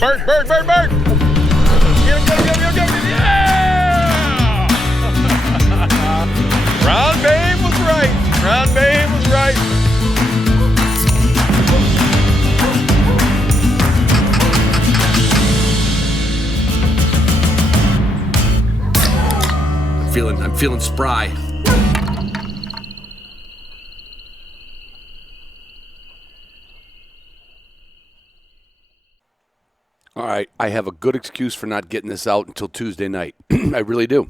Bird! Get him! Yeah! Ron Babe was right. I'm feeling spry. All right, I have a good excuse for not getting this out until Tuesday night. I really do.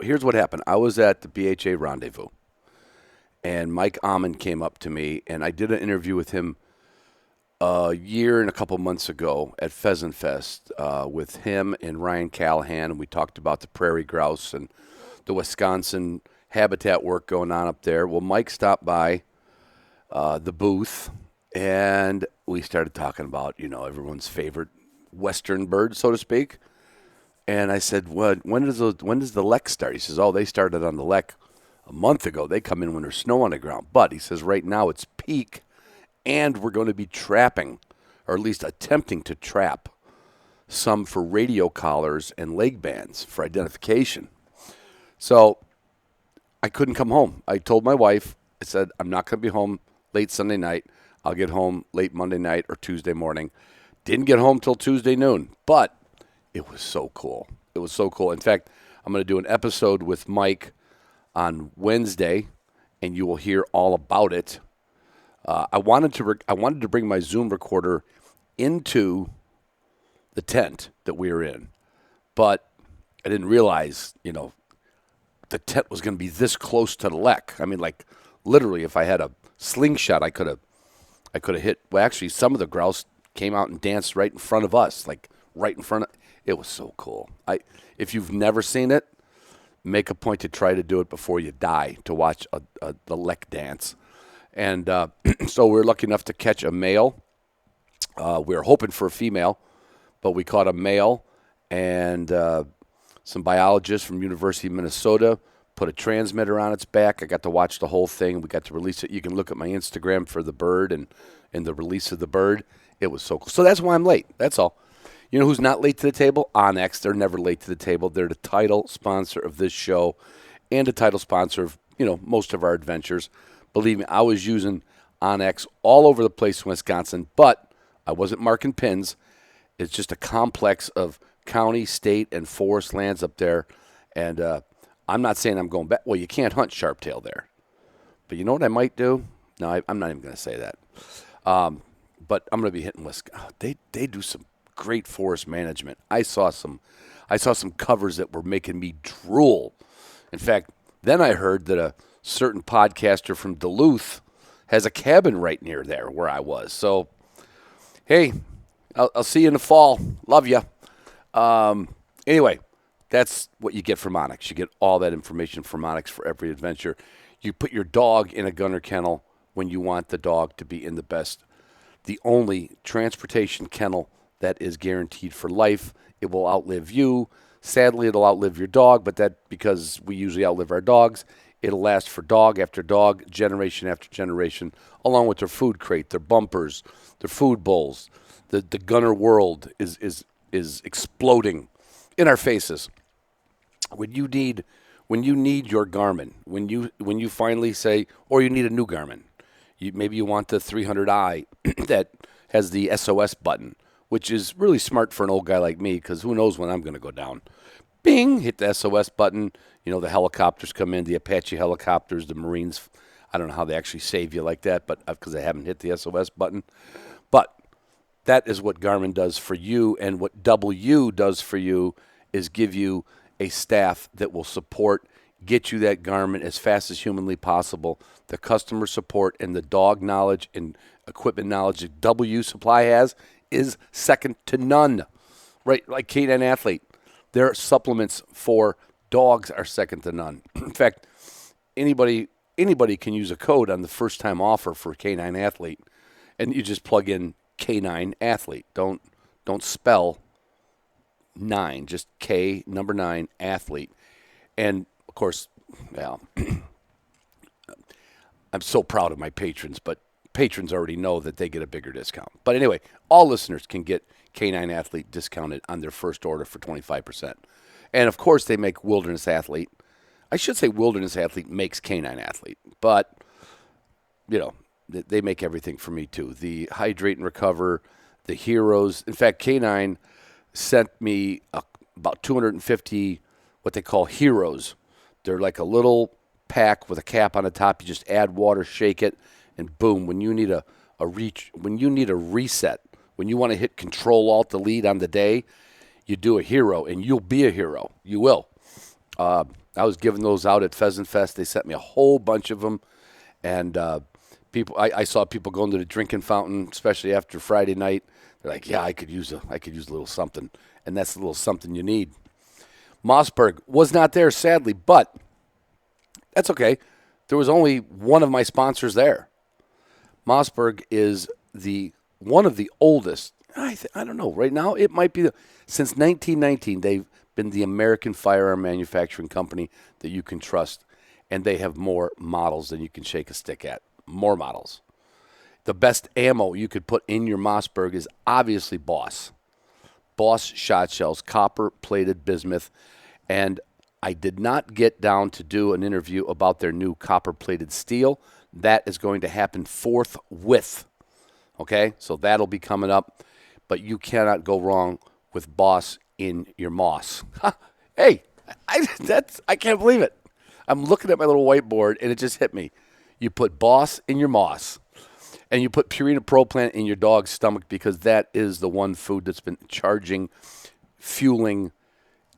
Here's what happened. I was at the BHA Rendezvous, and Mike Amon came up to me, and I did an interview with him a year and a couple months ago at Pheasant Fest with him and Ryan Callahan, and we talked about the prairie grouse and the Wisconsin habitat work going on up there. Well, Mike stopped by the booth, and we started talking about, everyone's favorite Western bird, so to speak. And I said, "Well, when does the lek start?" He says, "Oh, they started on the lek a month ago. They come in when there's snow on the ground." But he says right now it's peak, and we're going to be trapping, or at least attempting to trap, some for radio collars and leg bands for identification. So I couldn't come home. I told my wife, I said, "I'm not going to be home late Sunday night. I'll get home late Monday night or Tuesday morning." Didn't get home till Tuesday noon, but it was so cool. In fact, I'm going to do an episode with Mike on Wednesday, and you will hear all about it. I wanted to bring my Zoom recorder into the tent that we were in, but I didn't realize, the tent was going to be this close to the lek. I mean, like literally, if I had a slingshot, I could have hit. Well, actually, some of the grouse came out and danced right in front of us, like right in front of. It was so cool. If you've never seen it, make a point to try to do it before you die, to watch the lek dance. And so we were lucky enough to catch a male. We were hoping for a female, but we caught a male, and some biologists from University of Minnesota put a transmitter on its back. I got to watch the whole thing. We got to release it. You can look at my Instagram for the bird and the release of the bird. It was so cool. So that's why I'm late. That's all. You know who's not late to the table? Onyx. They're never late to the table. They're the title sponsor of this show and a title sponsor of, most of our adventures. Believe me, I was using Onyx all over the place in Wisconsin, but I wasn't marking pins. It's just a complex of county, state, and forest lands up there. And I'm not saying I'm going back. Well, you can't hunt sharptail there. But you know what I might do? No, I'm not even going to say that. But I'm going to be hitting Wisconsin. They do some great forest management. I saw some covers that were making me drool. In fact, then I heard that a certain podcaster from Duluth has a cabin right near there where I was. So, hey, I'll see you in the fall. Love you. Anyway, that's what you get from Onyx. You get all that information from Onyx for every adventure. You put your dog in a gunner kennel when you want the dog to be in the only transportation kennel that is guaranteed for life. It will outlive you. Sadly, it'll outlive your dog, but because we usually outlive our dogs, it'll last for dog after dog, generation after generation, along with their food crate, their bumpers, their food bowls. The gunner world is exploding in our faces. When you need your Garmin, when you finally say, or you need a new Garmin, maybe you want the 300i that has the SOS button, which is really smart for an old guy like me, because who knows when I'm going to go down. Bing, hit the SOS button. The helicopters come in, the Apache helicopters, the Marines. I don't know how they actually save you like that, but because I haven't hit the SOS button. But that is what Garmin does for you, and what W does for you is give you a staff that will get you that Garmin as fast as humanly possible. The customer support and the dog knowledge and equipment knowledge that W Supply has is second to none. Right, like K9 Athlete. Their supplements for dogs are second to none. In fact, anybody can use a code on the first time offer for K9 Athlete, and you just plug in K9 Athlete. Don't spell 9, just K number 9 Athlete. And of course, well, I'm so proud of my patrons, but patrons already know that they get a bigger discount. But anyway, all listeners can get Canine Athlete discounted on their first order for 25%. And, of course, they make Wilderness Athlete. I should say Wilderness Athlete makes Canine Athlete. But, they make everything for me, too. The Hydrate and Recover, the Heroes. In fact, Canine sent me about 250 what they call Heroes. They're like a little pack with a cap on the top. You just add water, shake it, and boom. When you need a reset, when you want to hit Control-Alt-Delete on the day, you do a hero, and you'll be a hero. You will. I was giving those out at Pheasant Fest. They sent me a whole bunch of them, and I saw people going to the drinking fountain, especially after Friday night. They're like, "Yeah, I could use a little something," and that's the little something you need. Mossberg was not there, sadly, but that's okay. There was only one of my sponsors there. Mossberg is one of the oldest. I don't know. Right now, it might be since 1919. They've been the American firearm manufacturing company that you can trust, and they have more models than you can shake a stick at. More models. The best ammo you could put in your Mossberg is obviously Boss. Boss shot shells, copper-plated bismuth, and I did not get down to do an interview about their new copper-plated steel. That is going to happen forthwith. Okay, so that'll be coming up, but you cannot go wrong with Boss in your Moss. Hey, I can't believe it. I'm looking at my little whiteboard, and it just hit me. You put Boss in your Moss, and you put Purina Pro Plan in your dog's stomach because that is the one food that's been charging, fueling,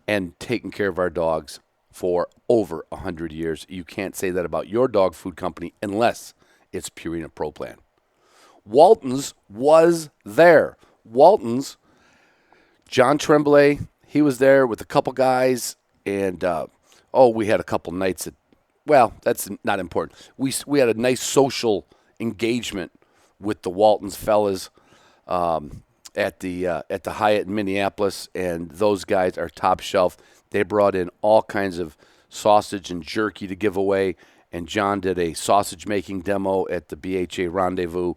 and taking care of our dogs for over 100 years. You can't say that about your dog food company unless it's Purina Pro Plan. Walton's was there. Walton's, John Tremblay, he was there with a couple guys, and we had a couple nights at, well, that's not important. We had a nice social engagement with the Walton's fellas at the Hyatt in Minneapolis, and those guys are top shelf. They brought in all kinds of sausage and jerky to give away, and John did a sausage-making demo at the BHA Rendezvous.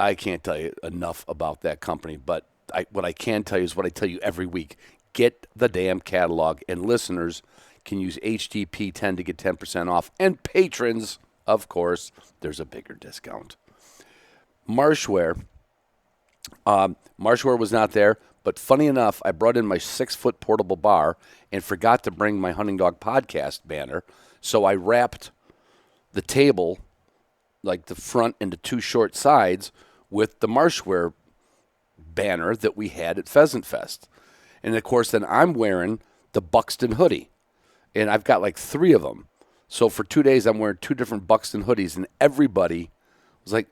I can't tell you enough about that company, but what I can tell you is what I tell you every week. Get the damn catalog, and listeners can use HDP10 to get 10% off, and patrons, of course, there's a bigger discount. Marshware was not there, but funny enough, I brought in my 6-foot portable bar and forgot to bring my Hunting Dog Podcast banner, so I wrapped the table, like the front and the two short sides, with the Marshware banner that we had at Pheasant Fest. And, of course, then I'm wearing the Buxton hoodie, and I've got like 3 of them. So for 2 days, I'm wearing 2 different Buxton hoodies, and everybody was like,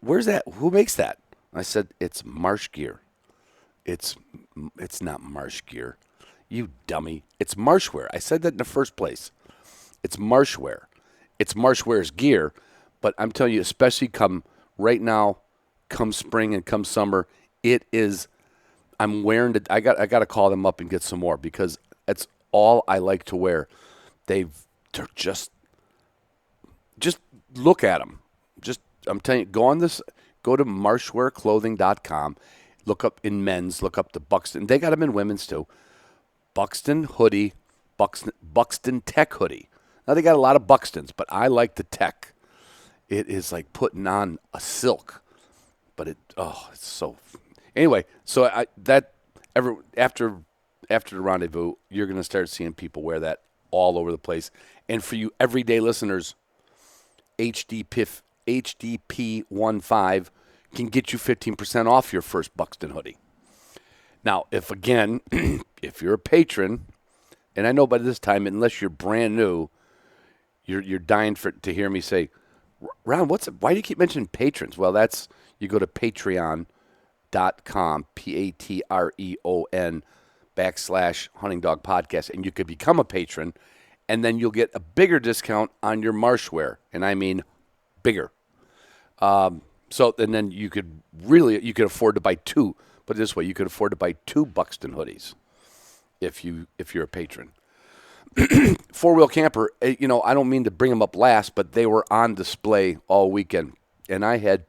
where's that? Who makes that? I said, it's Marsh Gear. It's not Marsh Gear. You dummy. It's Marshware. I said that in the first place. It's Marshware. It's Marshware's gear, but I'm telling you, especially come right now, come spring and come summer, it is, I'm wearing it. I got to call them up and get some more because that's all I like to wear. They're just look at them. I'm telling you, go to marshwareclothing.com, look up in men's, look up the Buxton. They got them in women's too. Buxton hoodie, Buxton Tech hoodie. Now they got a lot of Buxtons, but I like the Tech. It is like putting on a silk, but it's so. Anyway, so after the rendezvous, you're going to start seeing people wear that all over the place. And for you everyday listeners, HDP15 can get you 15% off your first Buxton hoodie. Now, if you're a patron, and I know by this time, unless you're brand new, you're dying to hear me say, Ron, why do you keep mentioning patrons? Well, you go to patreon.com, Patreon /Hunting Dog Podcast, and you could become a patron, and then you'll get a bigger discount on your Marshware, and I mean bigger. And then you could afford to buy 2. Put it this way, you could afford to buy 2 Buxton hoodies if you're a patron. 4-wheel camper, I don't mean to bring them up last, but they were on display all weekend, and I had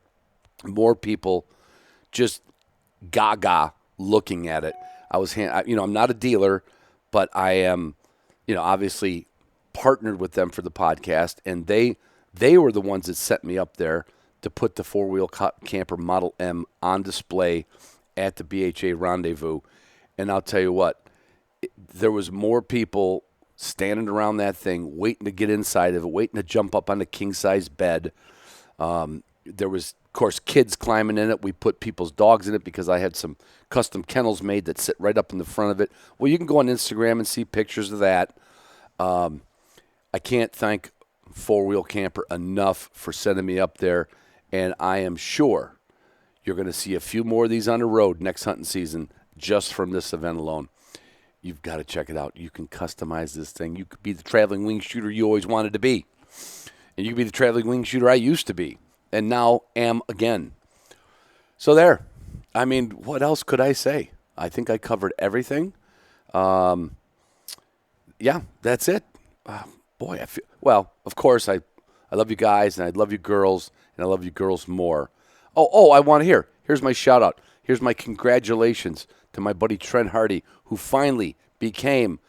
more people just gaga looking at it. I'm not a dealer, but I am, obviously partnered with them for the podcast, and they were the ones that set me up there to put the four-wheel camper Model M on display at the BHA Rendezvous. And I'll tell you what, there was more people standing around that thing, waiting to get inside of it, waiting to jump up on the king-size bed. There was, of course, kids climbing in it. We put people's dogs in it because I had some custom kennels made that sit right up in the front of it. Well, you can go on Instagram and see pictures of that. I can't thank Four Wheel Camper enough for sending me up there, and I am sure you're going to see a few more of these on the road next hunting season just from this event alone. You've got to check it out. You can customize this thing. You could be the traveling wing shooter you always wanted to be, and you could be the traveling wing shooter I used to be and now am again. So there. I mean, what else could I say? I think I covered everything. Yeah, that's it. Boy, of course, I love you guys, and I love you girls, and I love you girls more. I want to hear. Here's my shout-out. Here's my congratulations to my buddy Trent Hardy, who finally became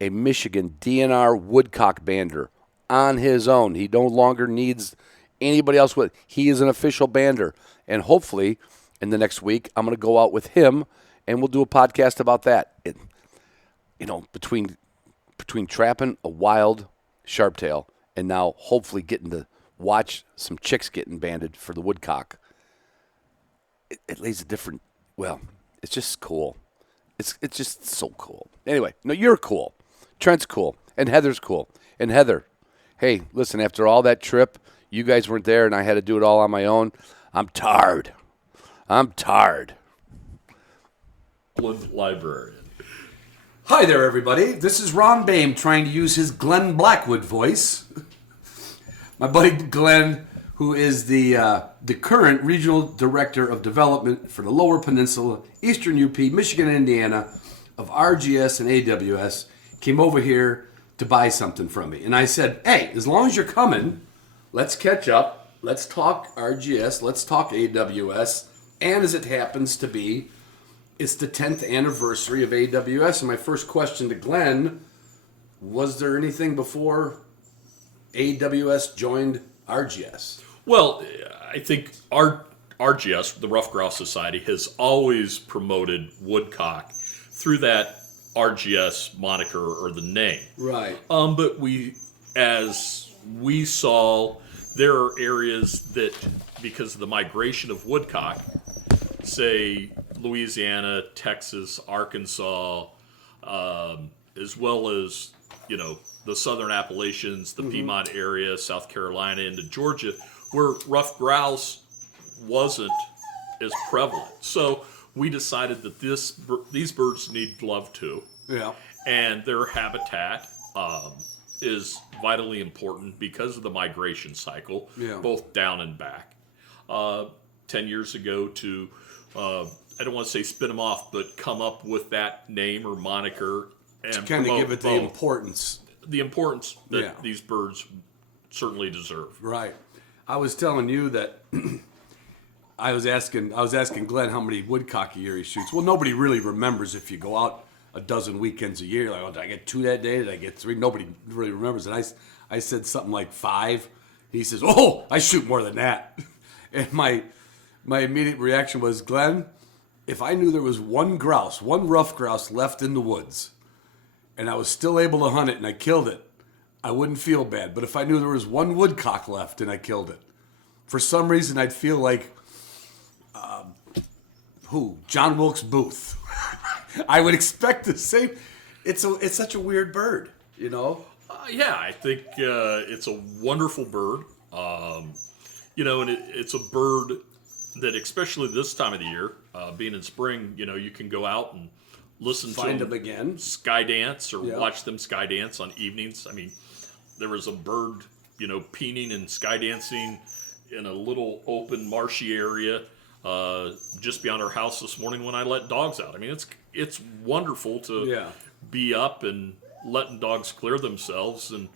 a Michigan DNR Woodcock bander on his own. He no longer needs anybody else with. He is an official bander, and hopefully in the next week I'm going to go out with him, and we'll do a podcast about that. Between trapping a wild sharptail and now hopefully getting to watch some chicks getting banded for the woodcock, it lays a different, it's just cool. It's just so cool. Anyway, no, you're cool. Trent's cool. And Heather's cool. And Heather, hey, listen, after all that trip, you guys weren't there and I had to do it all on my own. I'm tired. Upland Librarian. Hi there, everybody. This is Ron Boehm trying to use his Glen Blackwood voice. My buddy Glenn, who is the current Regional Director of Development for the Lower Peninsula, Eastern UP, Michigan, and Indiana of RGS and AWS, came over here to buy something from me. And I said, hey, as long as you're coming, let's catch up. Let's talk RGS. Let's talk AWS. And as it happens to be, it's the 10th anniversary of AWS. And my first question to Glenn, was there anything before AWS joined RGS? Well, I think RGS, the Rough Grouse Society, has always promoted woodcock through that RGS moniker or the name. Right. But as we saw, there are areas that, because of the migration of woodcock, say Louisiana, Texas, Arkansas, as well as, the Southern Appalachians, the Piedmont area, South Carolina, into Georgia, where rough grouse wasn't as prevalent. So we decided that these birds need love too. Yeah. And their habitat is vitally important because of the migration cycle, both down and back. 10 years ago to, I don't want to say spin them off, but come up with that name or moniker and to kind of give it the importance. The importance that these birds certainly deserve. Right. I was telling you that I was asking Glenn how many woodcock a year he shoots. Well, nobody really remembers if you go out a dozen weekends a year. Like, oh, did I get 2 that day? Did I get 3? Nobody really remembers. And I said something like 5. He says, oh, I shoot more than that. And my immediate reaction was, Glenn, if I knew there was one rough grouse left in the woods, and I was still able to hunt it and I killed it, I wouldn't feel bad. But if I knew there was one woodcock left and I killed it, for some reason I'd feel like, John Wilkes Booth. I would expect the same. It's such a weird bird, Yeah, I think it's a wonderful bird. And it's a bird that, especially this time of the year, being in spring, you can go out and listen Find to them again. Sky dance or watch them sky dance on evenings. I mean, there was a bird, peening and sky dancing in a little open marshy area just beyond our house this morning when I let dogs out. I mean, it's wonderful to be up and letting dogs clear themselves and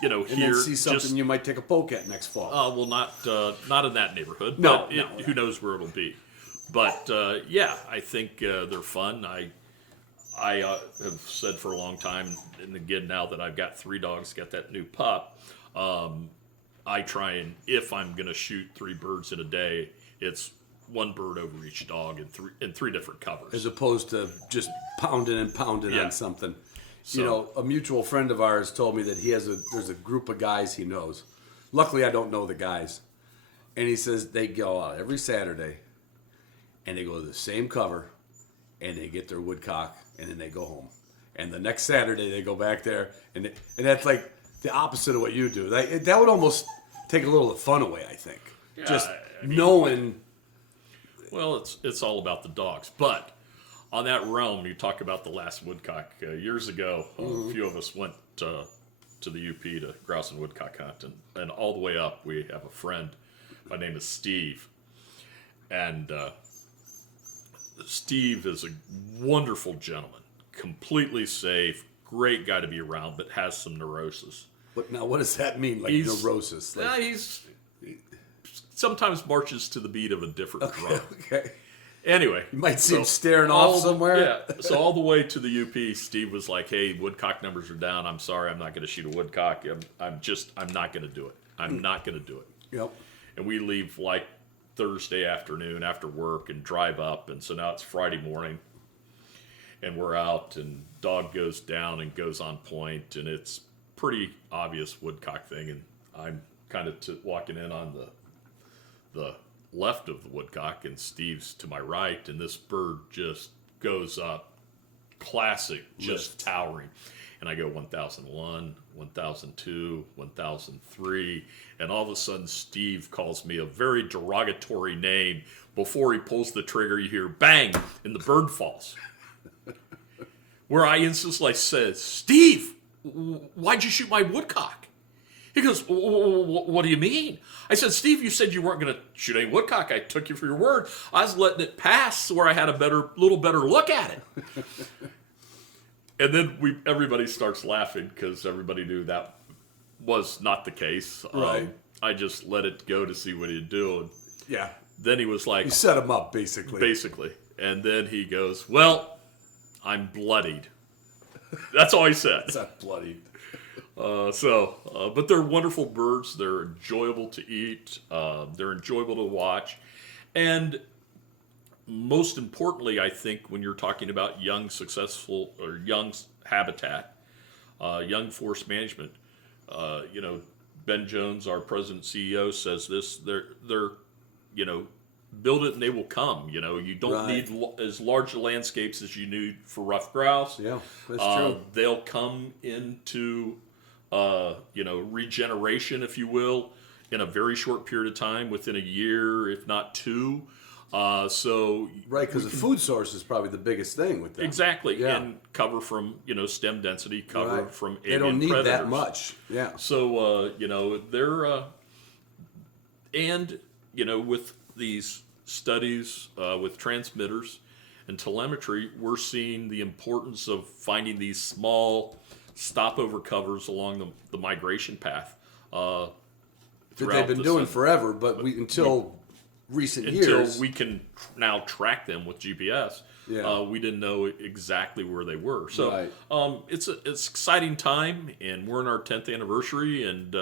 and here then see something you might take a poke at next fall. Well, not in that neighborhood. No, but who knows where it'll be. But yeah, I think they're fun. I have said for a long time, and again now that I've got 3 dogs, got that new pup, I try and, if I'm going to shoot 3 birds in a day, it's 1 bird over each dog in 3 different covers. As opposed to just pounding and pounding Yeah. on something. So- You know, a mutual friend of ours told me that there's a group of guys he knows. Luckily, I don't know the guys. And he says they go out every Saturday and they go to the same cover and they get their woodcock and then they go home. And the next Saturday they go back there and that's like the opposite of what you do. That would almost take a little of the fun away, I think. Yeah, Just I mean- knowing. Well, it's all about the dogs. But on that realm, you talk about the last woodcock. Years ago, a few of us went to the UP to grouse and woodcock hunt. And all the way up, we have a friend. My name is Steve. And Steve is a wonderful gentleman. Completely safe. Great guy to be around, but has some neurosis. What does that mean? Like He's- neurosis? Like, He sometimes marches to the beat of a different drum. okay. Anyway, You might see him staring off somewhere. Yeah, so all the way to the UP, Steve was like, "Hey, woodcock numbers are down. I'm sorry, I'm not going to shoot a woodcock. I'm not going to do it. I'm not going to do it." Yep. And we leave like Thursday afternoon after work and drive up, and so now it's Friday morning, and we're out, and dog goes down and goes on point, and it's pretty obvious woodcock thing, and I'm kind of walking in on the left of the woodcock, and Steve's to my right, and this bird just goes up, classic, just towering. And I go 1001, 1002, 1003, and all of a sudden Steve calls me a very derogatory name. Before he pulls the trigger, you hear bang, and the bird falls. Where I instantly said, "Steve, why'd you shoot my woodcock?" He goes, "What do you mean?" I said, "Steve, you said you weren't going to shoot any woodcock. I took you for your word. I was letting it pass where I had a little better look at it." And then everybody starts laughing because everybody knew that was not the case. Right. I just let it go to see what he'd do. And Yeah. then he was like, You set him up, basically. basically. And then he goes, "Well, I'm bloodied." That's all he said. It's not bloody. But they're wonderful birds. They're enjoyable to eat. They're enjoyable to watch. And most importantly, I think when you're talking about young, successful, or young habitat, young forest management, Ben Jones, our president CEO, says this, they're build it and they will come. You don't Right. need as large landscapes as you need for rough grouse. Yeah, that's true. They'll come into regeneration, if you will, in a very short period of time, within a year, if not 2. Right, because the food source is probably the biggest thing with them. Exactly, Yeah. and cover from stem density, cover Right. from They avian don't need predators. that much. Yeah. So they're with these studies with transmitters and telemetry, we're seeing the importance of finding these small stopover covers along the migration path. That throughout they've been the doing sun- forever, but until recent until years. we can now track them with GPS. Yeah. We didn't know exactly where they were. So Right. it's an exciting time, and we're in our 10th anniversary, and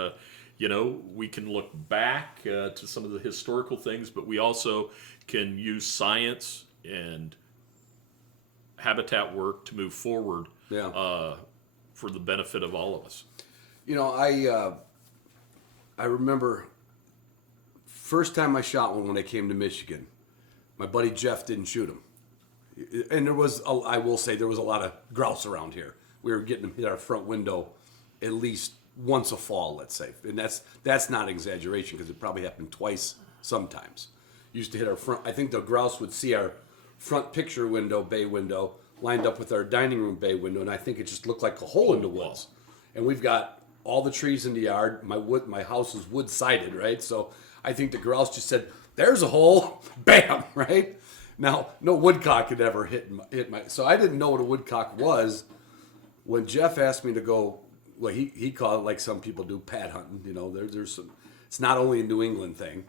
we can look back to some of the historical things, but we also can use science and habitat work to move forward for the benefit of all of us. I remember first time I shot one when I came to Michigan. My buddy Jeff didn't shoot him. And I will say, there was a lot of grouse around here. We were getting them hit our front window at least once a fall, let's say. And that's not exaggeration, because it probably happened twice sometimes. Used to hit our front. I think the grouse would see our front picture window, bay window, lined up with our dining room bay window, and I think it just looked like a hole in the woods. And we've got all the trees in the yard. My house is wood sided, right? So I think the grouse just said, "There's a hole," bam, right? Now, no woodcock had ever hit my. So I didn't know what a woodcock was. When Jeff asked me to go, well, he called it, like some people do, pad hunting. There's some. It's not only a New England thing.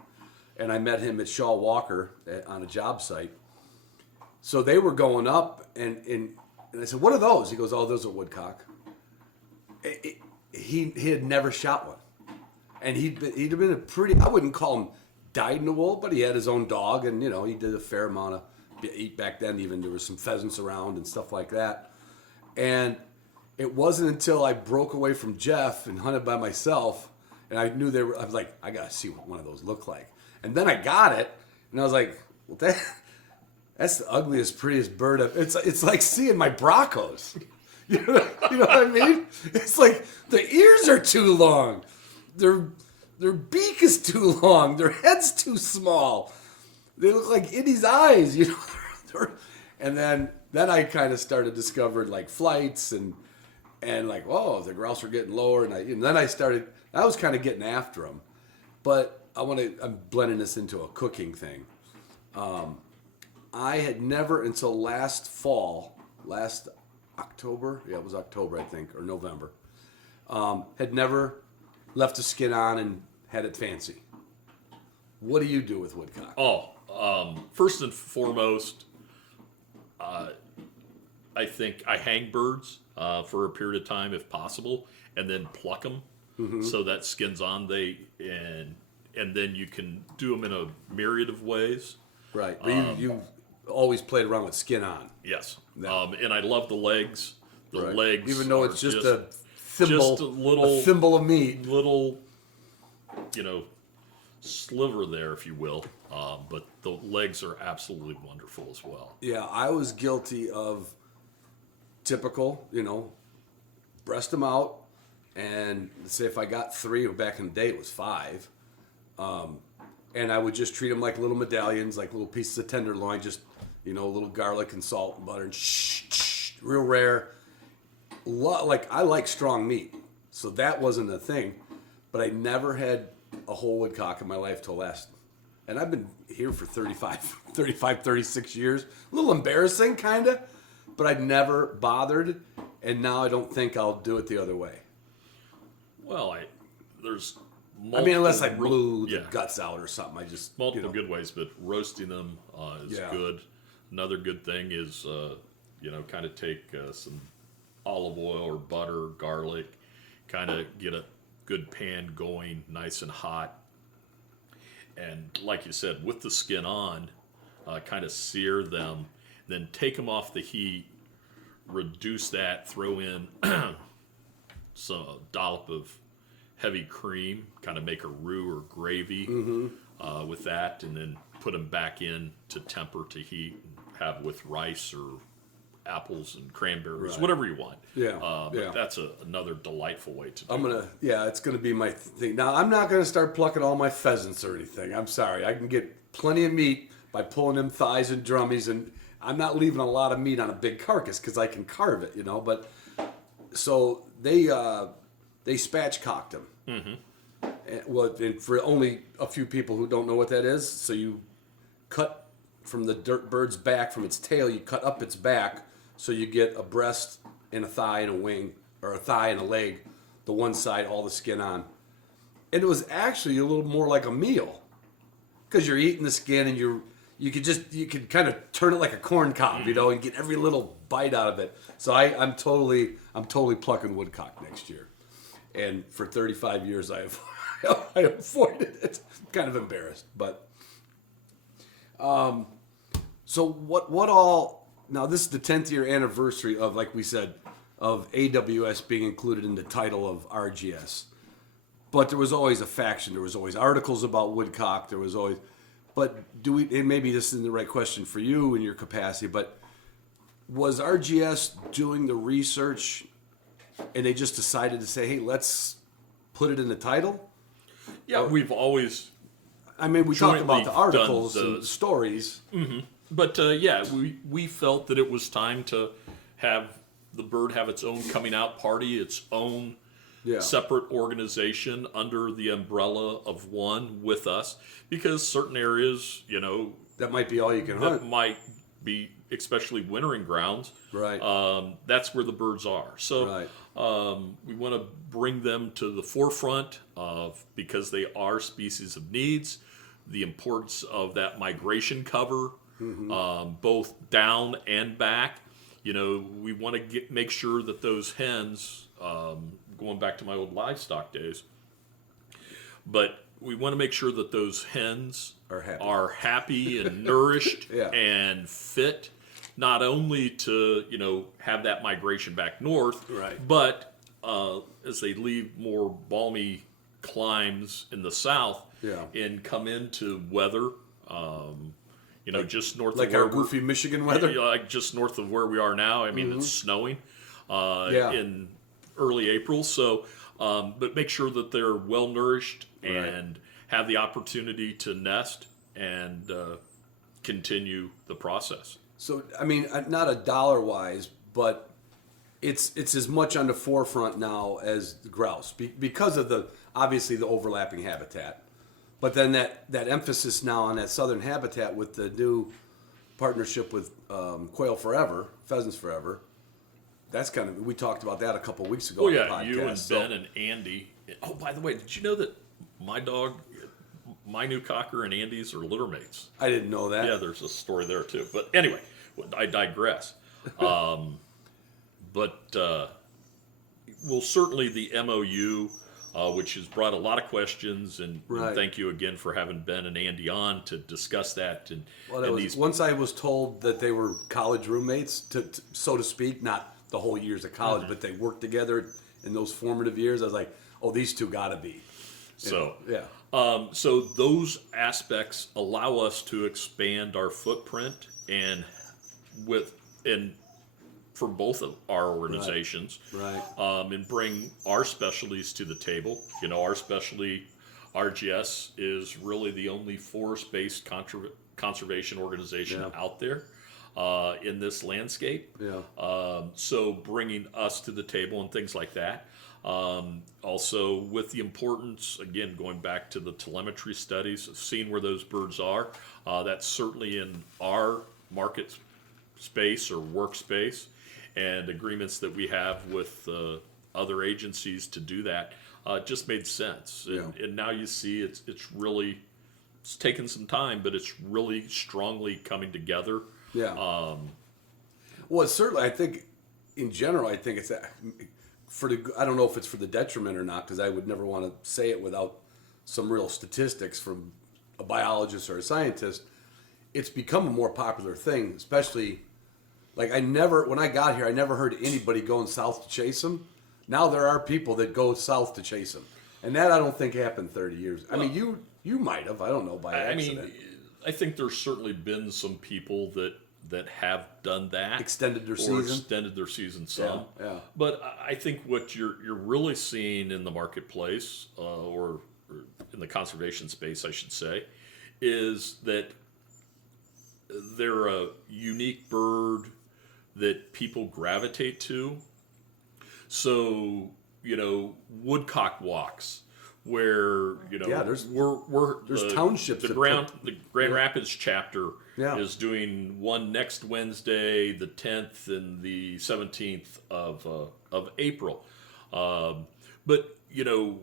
and I met him at Shaw Walker on a job site. So they were going up, and I said, "What are those?" He goes, "Oh, those are woodcock." He had never shot one, and he'd been a pretty, I wouldn't call him dyed in the wool, but he had his own dog, and he did a fair amount of eat back then. Even there was some pheasants around and stuff like that, and it wasn't until I broke away from Jeff and hunted by myself, and I knew I was like, I gotta see what one of those looked like, and then I got it, and I was like, well, that's the ugliest, prettiest bird. It's like seeing my Broncos. You know what I mean? It's like the ears are too long, their beak is too long, their head's too small. They look like Indy's eyes, And then I kind of started discovering like flights and like, whoa, the grouse were getting lower, and then I was kind of getting after them. But I'm blending this into a cooking thing. I had never until last October, it was October, I think, or November, had never left the skin on and had it fancy. What do you do with woodcock? First and foremost, I think I hang birds for a period of time if possible, and then pluck them so that skin's on. And then you can do them in a myriad of ways. Right, but you always played around with skin on. Yes, Yeah. and I love the legs. The Right. legs, even though it's just a thimble, just a thimble of meat. little, sliver there, if you will. But the legs are absolutely wonderful as well. Yeah, I was guilty of typical, breast them out, and say if I got 3, or back in the day it was 5, and I would just treat them like little medallions, like little pieces of tenderloin, just a little garlic and salt and butter, and real rare. Like I like strong meat, so that wasn't a thing. But I never had a whole woodcock in my life till last, and I've been here for 36 years. A little embarrassing, kind of, but I'd never bothered, and now I don't think I'll do it the other way. Well, there's multiple, I mean, unless I blew the yeah. guts out or something. I just multiple good ways, but roasting them is Yeah. good. Another good thing is, kind of take some olive oil or butter, garlic, kind of get a good pan going, nice and hot. And like you said, with the skin on, kind of sear them, then take them off the heat, reduce that, throw in some dollop of heavy cream, kind of make a roux or gravy with that, and then put them back in to temper to heat and have with rice or apples and cranberries, Right. whatever you want. Yeah, But that's another delightful way to do it. it's gonna be my thing. Now, I'm not gonna start plucking all my pheasants or anything. I'm sorry. I can get plenty of meat by pulling them thighs and drummies, and I'm not leaving a lot of meat on a big carcass because I can carve it, But so they spatchcocked them. And for only a few people who don't know what that is, so you cut from the bird's back, from its tail, you cut up its back, so you get a breast and a thigh and a wing, or a thigh and a leg, the one side, all the skin on. And it was actually a little more like a meal, because you're eating the skin and you could kind of turn it like a corn cob, and get every little bite out of it. So I'm totally plucking woodcock next year. And for 35 years, I avoided it. I'm kind of embarrassed, but so what all? Now this is the 10th year anniversary of, like we said, of AWS being included in the title of RGS. But there was always a faction. There was always articles about woodcock. There was always, but and maybe this isn't the right question for you in your capacity, but was RGS doing the research and they just decided to say, hey, let's put it in the title? Yeah, we've always... I mean, we talked about the jointly articles done and stories. But we felt that it was time to have the bird have its own coming out party, its own separate organization under the umbrella of one with us, because certain areas, That might be all you can that hunt. might be, especially wintering grounds, Right. that's where the birds are. So Right. we want to bring them to the forefront of, because they are species of needs. the importance of that migration cover, both down and back. You know, we want to make sure that those hens, going back to my old livestock days, but we want to make sure that those hens are happy and nourished and fit, not only to, you know, have that migration back north, but as they leave more balmy climes in the south and come into weather, you know, just north like of where our goofy Michigan weather, like just north of where we are now. I mean, it's snowing in early April, so but make sure that they're well nourished and have the opportunity to nest and continue the process. So, I mean, not a dollar wise, but it's as much on the forefront now as the grouse because of obviously the overlapping habitat. But then that emphasis now on that southern habitat with the new partnership with Quail Forever, Pheasants Forever. That's kind of, we talked about that a couple of weeks ago. Oh on the yeah, podcast, you and Ben and Andy. Oh, by the way, did you know that my dog, my new cocker and Andy's are litter mates? I didn't know that. Yeah, there's a story there too. But anyway, I digress. But well, certainly the MOU, which has brought a lot of questions, and thank you again for having Ben and Andy on to discuss that. And, once I was told that they were college roommates, so to speak, not the whole years of college, but they worked together in those formative years, I was like, oh, these two got to be. So those aspects allow us to expand our footprint and for both of our organizations, and bring our specialties to the table. You know, our specialty, RGS, is really the only forest-based conservation organization out there in this landscape. So bringing us to the table and things like that. Also with the importance, again, going back to the telemetry studies, seeing where those birds are, that's certainly in our market space or workspace, and agreements that we have with other agencies to do that just made sense. And now you see it's taken some time, but it's really strongly coming together. Well, it's certainly, I think, in general, I think it's I don't know if it's for the detriment or not, because I would never want to say it without some real statistics from a biologist or a scientist. It's become a more popular thing, especially, like when I got here, I never heard anybody going south to chase them. Now there are people that go south to chase them. And that I don't think happened 30 years. Well, I mean, you might have, I don't know, by accident. I mean, I think there's certainly been some people that have done that. Extended their season some. But I think what you're really seeing in the marketplace, or in the conservation space, I should say, is that they're a unique bird that people gravitate to. So, you know, woodcock walks, where, you know, there's townships. The Grand Rapids chapter is doing one next Wednesday, the 10th and the 17th of April. But, you know,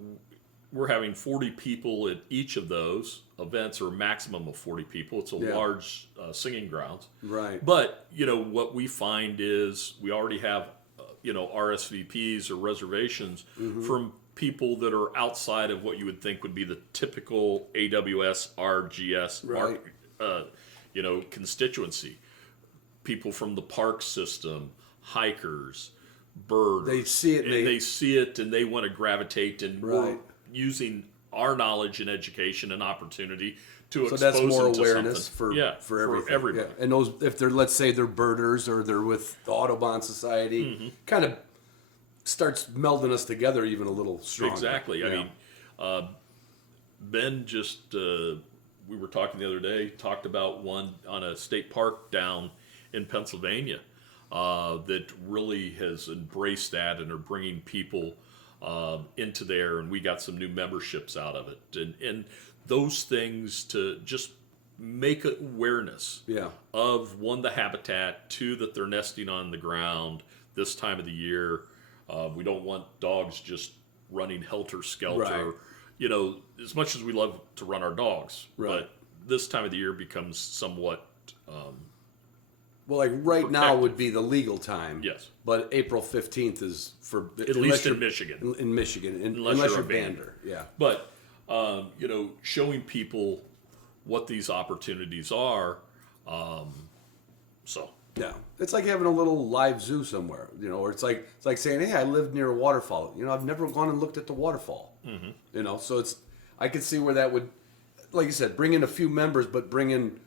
we're having 40 people at each of those events, or a maximum of 40 people. It's a large singing grounds. But, you know, what we find is we already have, you know, RSVPs or reservations from people that are outside of what you would think would be the typical AWS, RGS, you know, constituency. People from the park system, hikers, birders. They see it. And they want to gravitate, and we're using our knowledge and education and opportunity to expose them to something. So that's more awareness for everything. For everybody. And those, if they're, let's say they're birders or they're with the Audubon Society, kind of starts melding us together even a little stronger. Exactly. I mean, Ben just, we were talking the other day, talked about one on a state park down in Pennsylvania that really has embraced that and are bringing people into there, and we got some new memberships out of it. And those things to just make awareness of, one, the habitat, two, that they're nesting on the ground this time of the year. We don't want dogs just running helter-skelter, as much as we love to run our dogs, Right. but this time of the year becomes somewhat. Well, like right now Protected. would be the legal time. Yes. But April 15th is for At least in Michigan. In Michigan, Unless unless you're you're a bander. Yeah. But, showing people what these opportunities are. So. Yeah. It's like having a little live zoo somewhere, or it's like saying, hey, I live near a waterfall. I've never gone and looked at the waterfall. Mm-hmm. So I could see where that would, like you said, bring in a few members, but bring in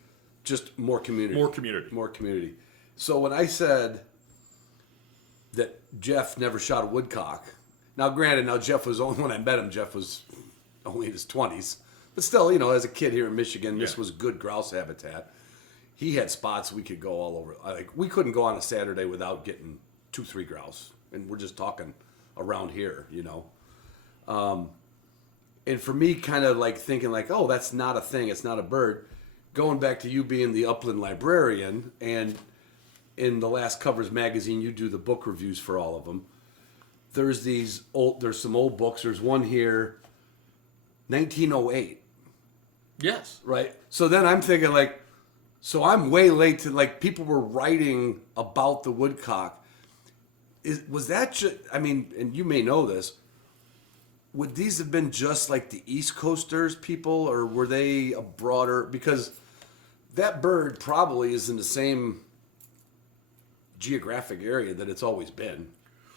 just more community. More community. So when I said that Jeff never shot a woodcock, now granted, Jeff was only, when I met him, Jeff was only in his 20s. But still, as a kid here in Michigan, this was good grouse habitat. He had spots we could go all over. Like, we couldn't go on a Saturday without getting 2-3 grouse. And we're just talking around here, And for me, kind of like thinking like, oh, that's not a thing. It's not a bird. Going back to you being the Upland librarian, and in the last Covers magazine, you do the book reviews for all of them. There's some old books. There's one here, 1908. Yes. Right. So then I'm thinking like, so I'm way late to, like, people were writing about the woodcock. Was that just, and you may know this, would these have been just like the East Coasters people, or were they a broader, because that bird probably is in the same geographic area that it's always been,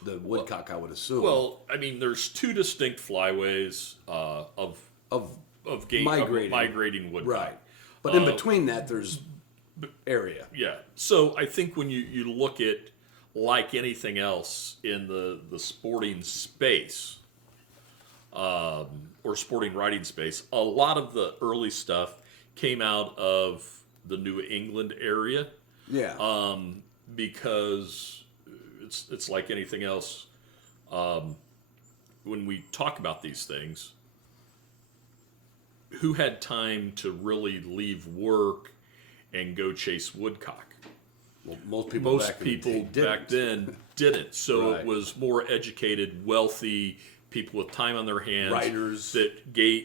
the woodcock, I would assume. Well, there's two distinct flyways of migrating woodcock. Right. But in between that, there's area. Yeah. So I think when you look at, like anything else in the sporting space, or sporting writing space, a lot of the early stuff came out of the New England area. Yeah. Because it's like anything else. When we talk about these things, who had time to really leave work and go chase woodcock? Well, most people back then didn't. So Right. it was more educated, wealthy people with time on their hands, writers that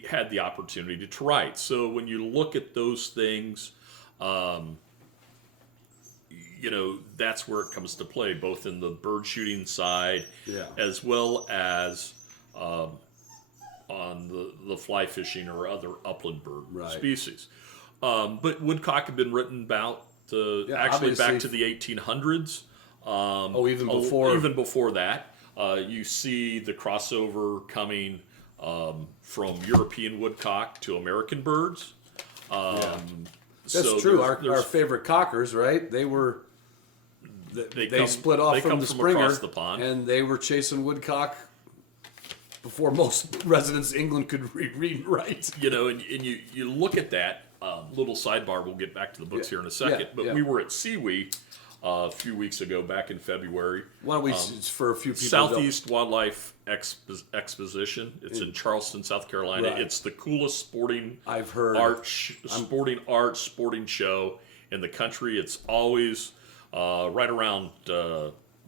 had the opportunity to write. So when you look at those things, that's where it comes to play, both in the bird shooting side, as well as on the fly fishing or other upland bird species. But woodcock had been written about actually back to the 1800s. Even before that. You see the crossover coming from European woodcock to American birds. That's true. Our favorite cockers, right? They split off from the Springer, across the pond, and they were chasing woodcock before most residents of England could read and write. And you look at that little sidebar. We'll get back to the books here in a second. But we were at Seawee a few weeks ago, back in February. Why don't we, for a few people, Southeast Wildlife Exposition. It's in Charleston, South Carolina. Right. It's the coolest sporting I've heard sporting show in the country. It's always right around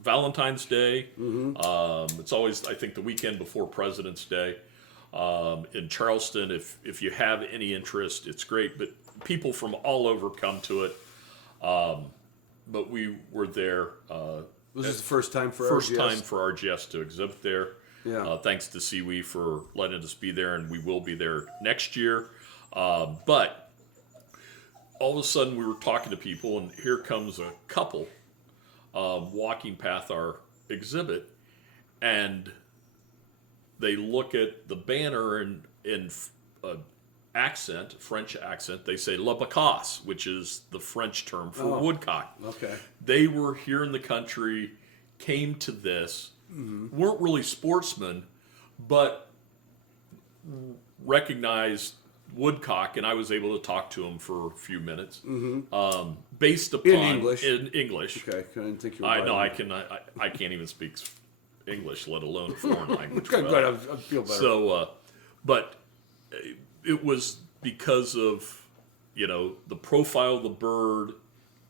Valentine's Day. Mm-hmm. It's always, I think, the weekend before President's Day. In Charleston, if you have any interest, it's great. But people from all over come to it. But we were there. Was this the first time for RGS to exhibit there? Yeah. Thanks to Seawee for letting us be there, and we will be there next year. But all of a sudden, we were talking to people, and here comes a couple walking past our exhibit, and they look at the banner in French accent. They say "la bacasse," which is the French term for woodcock. Okay. They were here in the country, came to this, weren't really sportsmen, but recognized woodcock, and I was able to talk to them for a few minutes, based upon in English. Okay, I didn't think you were. I can't even speak English, let alone a foreign language. Good, I feel better. So, but it was because of the profile of the bird,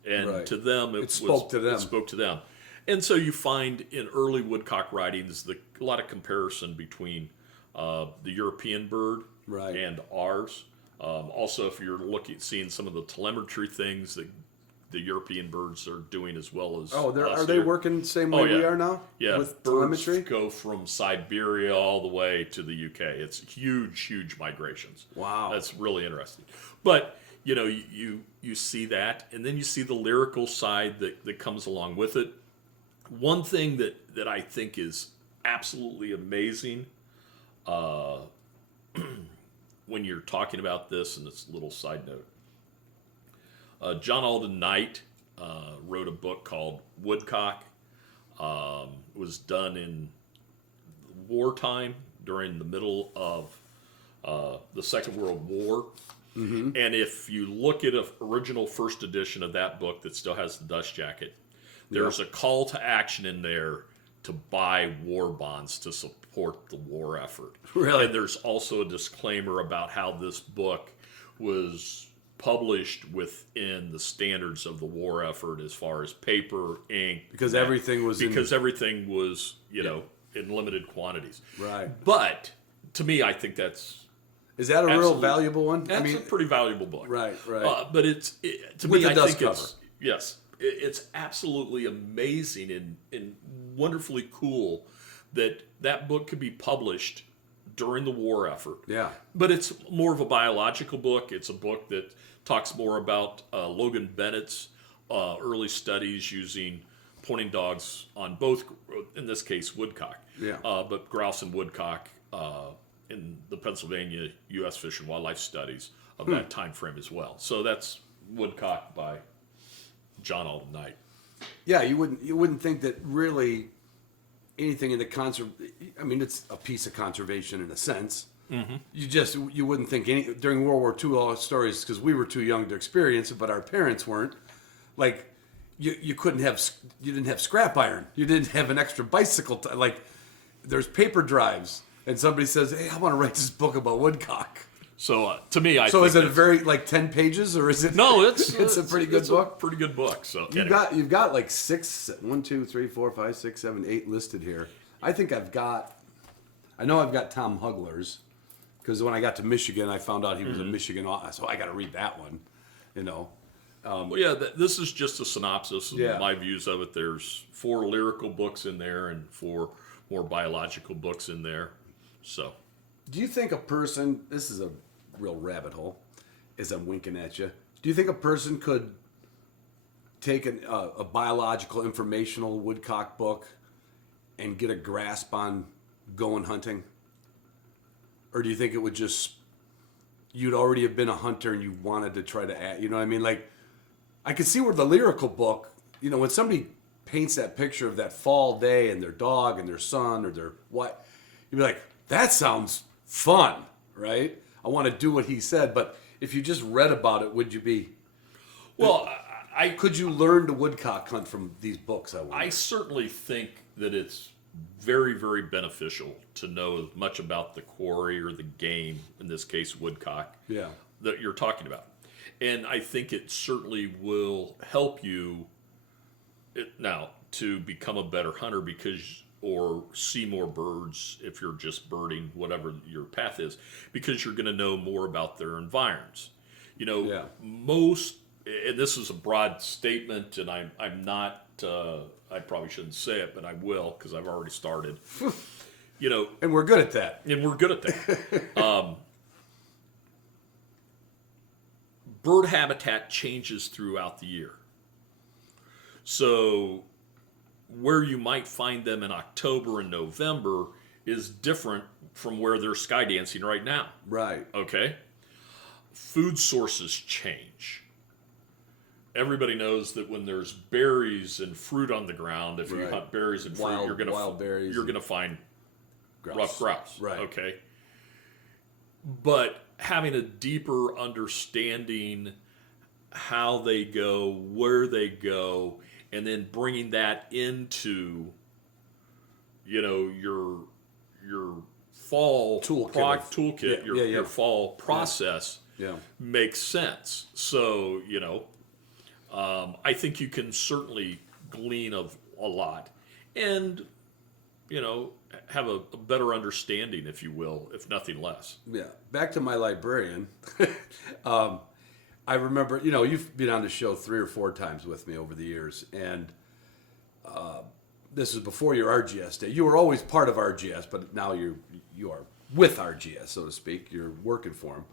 and to them it spoke to them. It spoke to them, and so you find in early woodcock writings a lot of comparison between the European bird Right. and ours. Also, if you're seeing some of the telemetry things that the European birds are doing as well as are they working the same way we are now? Yeah, with birds telemetry. go from Siberia all the way to the UK. It's huge migrations. Wow, that's really interesting. But you see that, and then you see the lyrical side that comes along with it. One thing that I think is absolutely amazing when you're talking about this, and this little side note, John Alden Knight wrote a book called Woodcock. It was done in wartime during the middle of the Second World War. Mm-hmm. And if you look at an original first edition of that book that still has the dust jacket, there's a call to action in there to buy war bonds to support the war effort. Really? And there's also a disclaimer about how this book was published within the standards of the war effort as far as paper, ink. Because everything was in limited quantities. Right. But to me, I think that's... Is that a real valuable one? That's a pretty valuable book. Right. But to with me, the I dust think cover. it's absolutely amazing and wonderfully cool that book could be published during the war effort. Yeah. But it's more of a biological book. It's a book that talks more about Logan Bennett's early studies using pointing dogs on both, in this case, woodcock. Yeah. But grouse and woodcock in the Pennsylvania U.S. Fish and Wildlife Studies of that time frame as well. So that's Woodcock by John Alden Knight. Yeah, you wouldn't think that really anything in the I mean, it's a piece of conservation in a sense. Mm-hmm. You wouldn't think during World War II all the stories, because we were too young to experience it, but our parents weren't. Like you didn't have scrap iron. You didn't have an extra bicycle. Like there's paper drives. And somebody says, "Hey, I want to write this book about woodcock." So to me, I so think is it a very 10 pages or is it? No, it's a pretty good book. Pretty good book. So you've got like 1, 2, 3, 4, 5, 6, 7, 8 listed here. I know I've got Tom Hugler's because when I got to Michigan, I found out he was a Michigan author, so I got to read that one. This is just a synopsis of my views of it. There's 4 lyrical books in there and 4 more biological books in there. So, do you think a person? This is a real rabbit hole, as I'm winking at you. Do you think a person could take a biological informational woodcock book and get a grasp on going hunting, or do you think it would you'd already have been a hunter and you wanted to try to add? You know what I mean? Like, I could see where the lyrical book. When somebody paints that picture of that fall day and their dog and their son or their what, you'd be like, that sounds fun, right? I want to do what he said. But if you just read about it, would you be? Well, could you learn to woodcock hunt from these books? I certainly think that it's very, very beneficial to know as much about the quarry or the game, in this case, woodcock, that you're talking about. And I think it certainly will help you now to become a better hunter or see more birds if you're just birding, whatever your path is, because you're going to know more about their environs. Most, and this is a broad statement, and I'm not, I probably shouldn't say it, but I will because I've already started. And we're good at that. Bird habitat changes throughout the year. So where you might find them in October and November is different from where they're sky dancing right now. Right. Okay? Food sources change. Everybody knows that when there's berries and fruit on the ground, if you hunt berries and fruit, you're going to find ruffed grouse. Right. Okay? But having a deeper understanding how they go, where they go, and then bringing that into, your fall toolkit, your fall process makes sense. So, I think you can certainly glean a lot. And have a better understanding, if you will, if nothing less. Yeah. Back to my librarian. I remember, you've been on the show 3 or 4 times with me over the years, and this is before your RGS day. You were always part of RGS, but now you are with RGS, so to speak. You're working for them.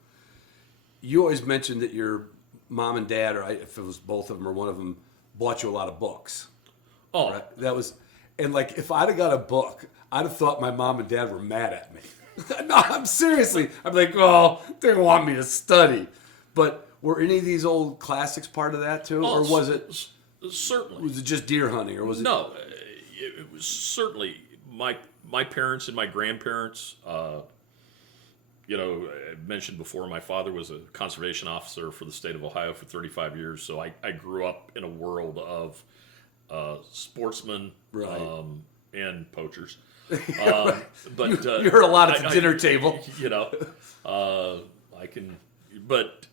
You always mentioned that your mom and dad, or if it was both of them or one of them, bought you a lot of books. Oh, Right? That was, and like if I'd have got a book, I'd have thought my mom and dad were mad at me. No, I'm seriously. I'm like, oh, they want me to study. But were any of these old classics part of that too, or was it? Certainly. Was it just deer hunting, or was it? No, it was certainly my parents and my grandparents. I mentioned before, my father was a conservation officer for the state of Ohio for 35 years, so I grew up in a world of sportsmen Right. and poachers. But you heard a lot at the dinner table. I can, but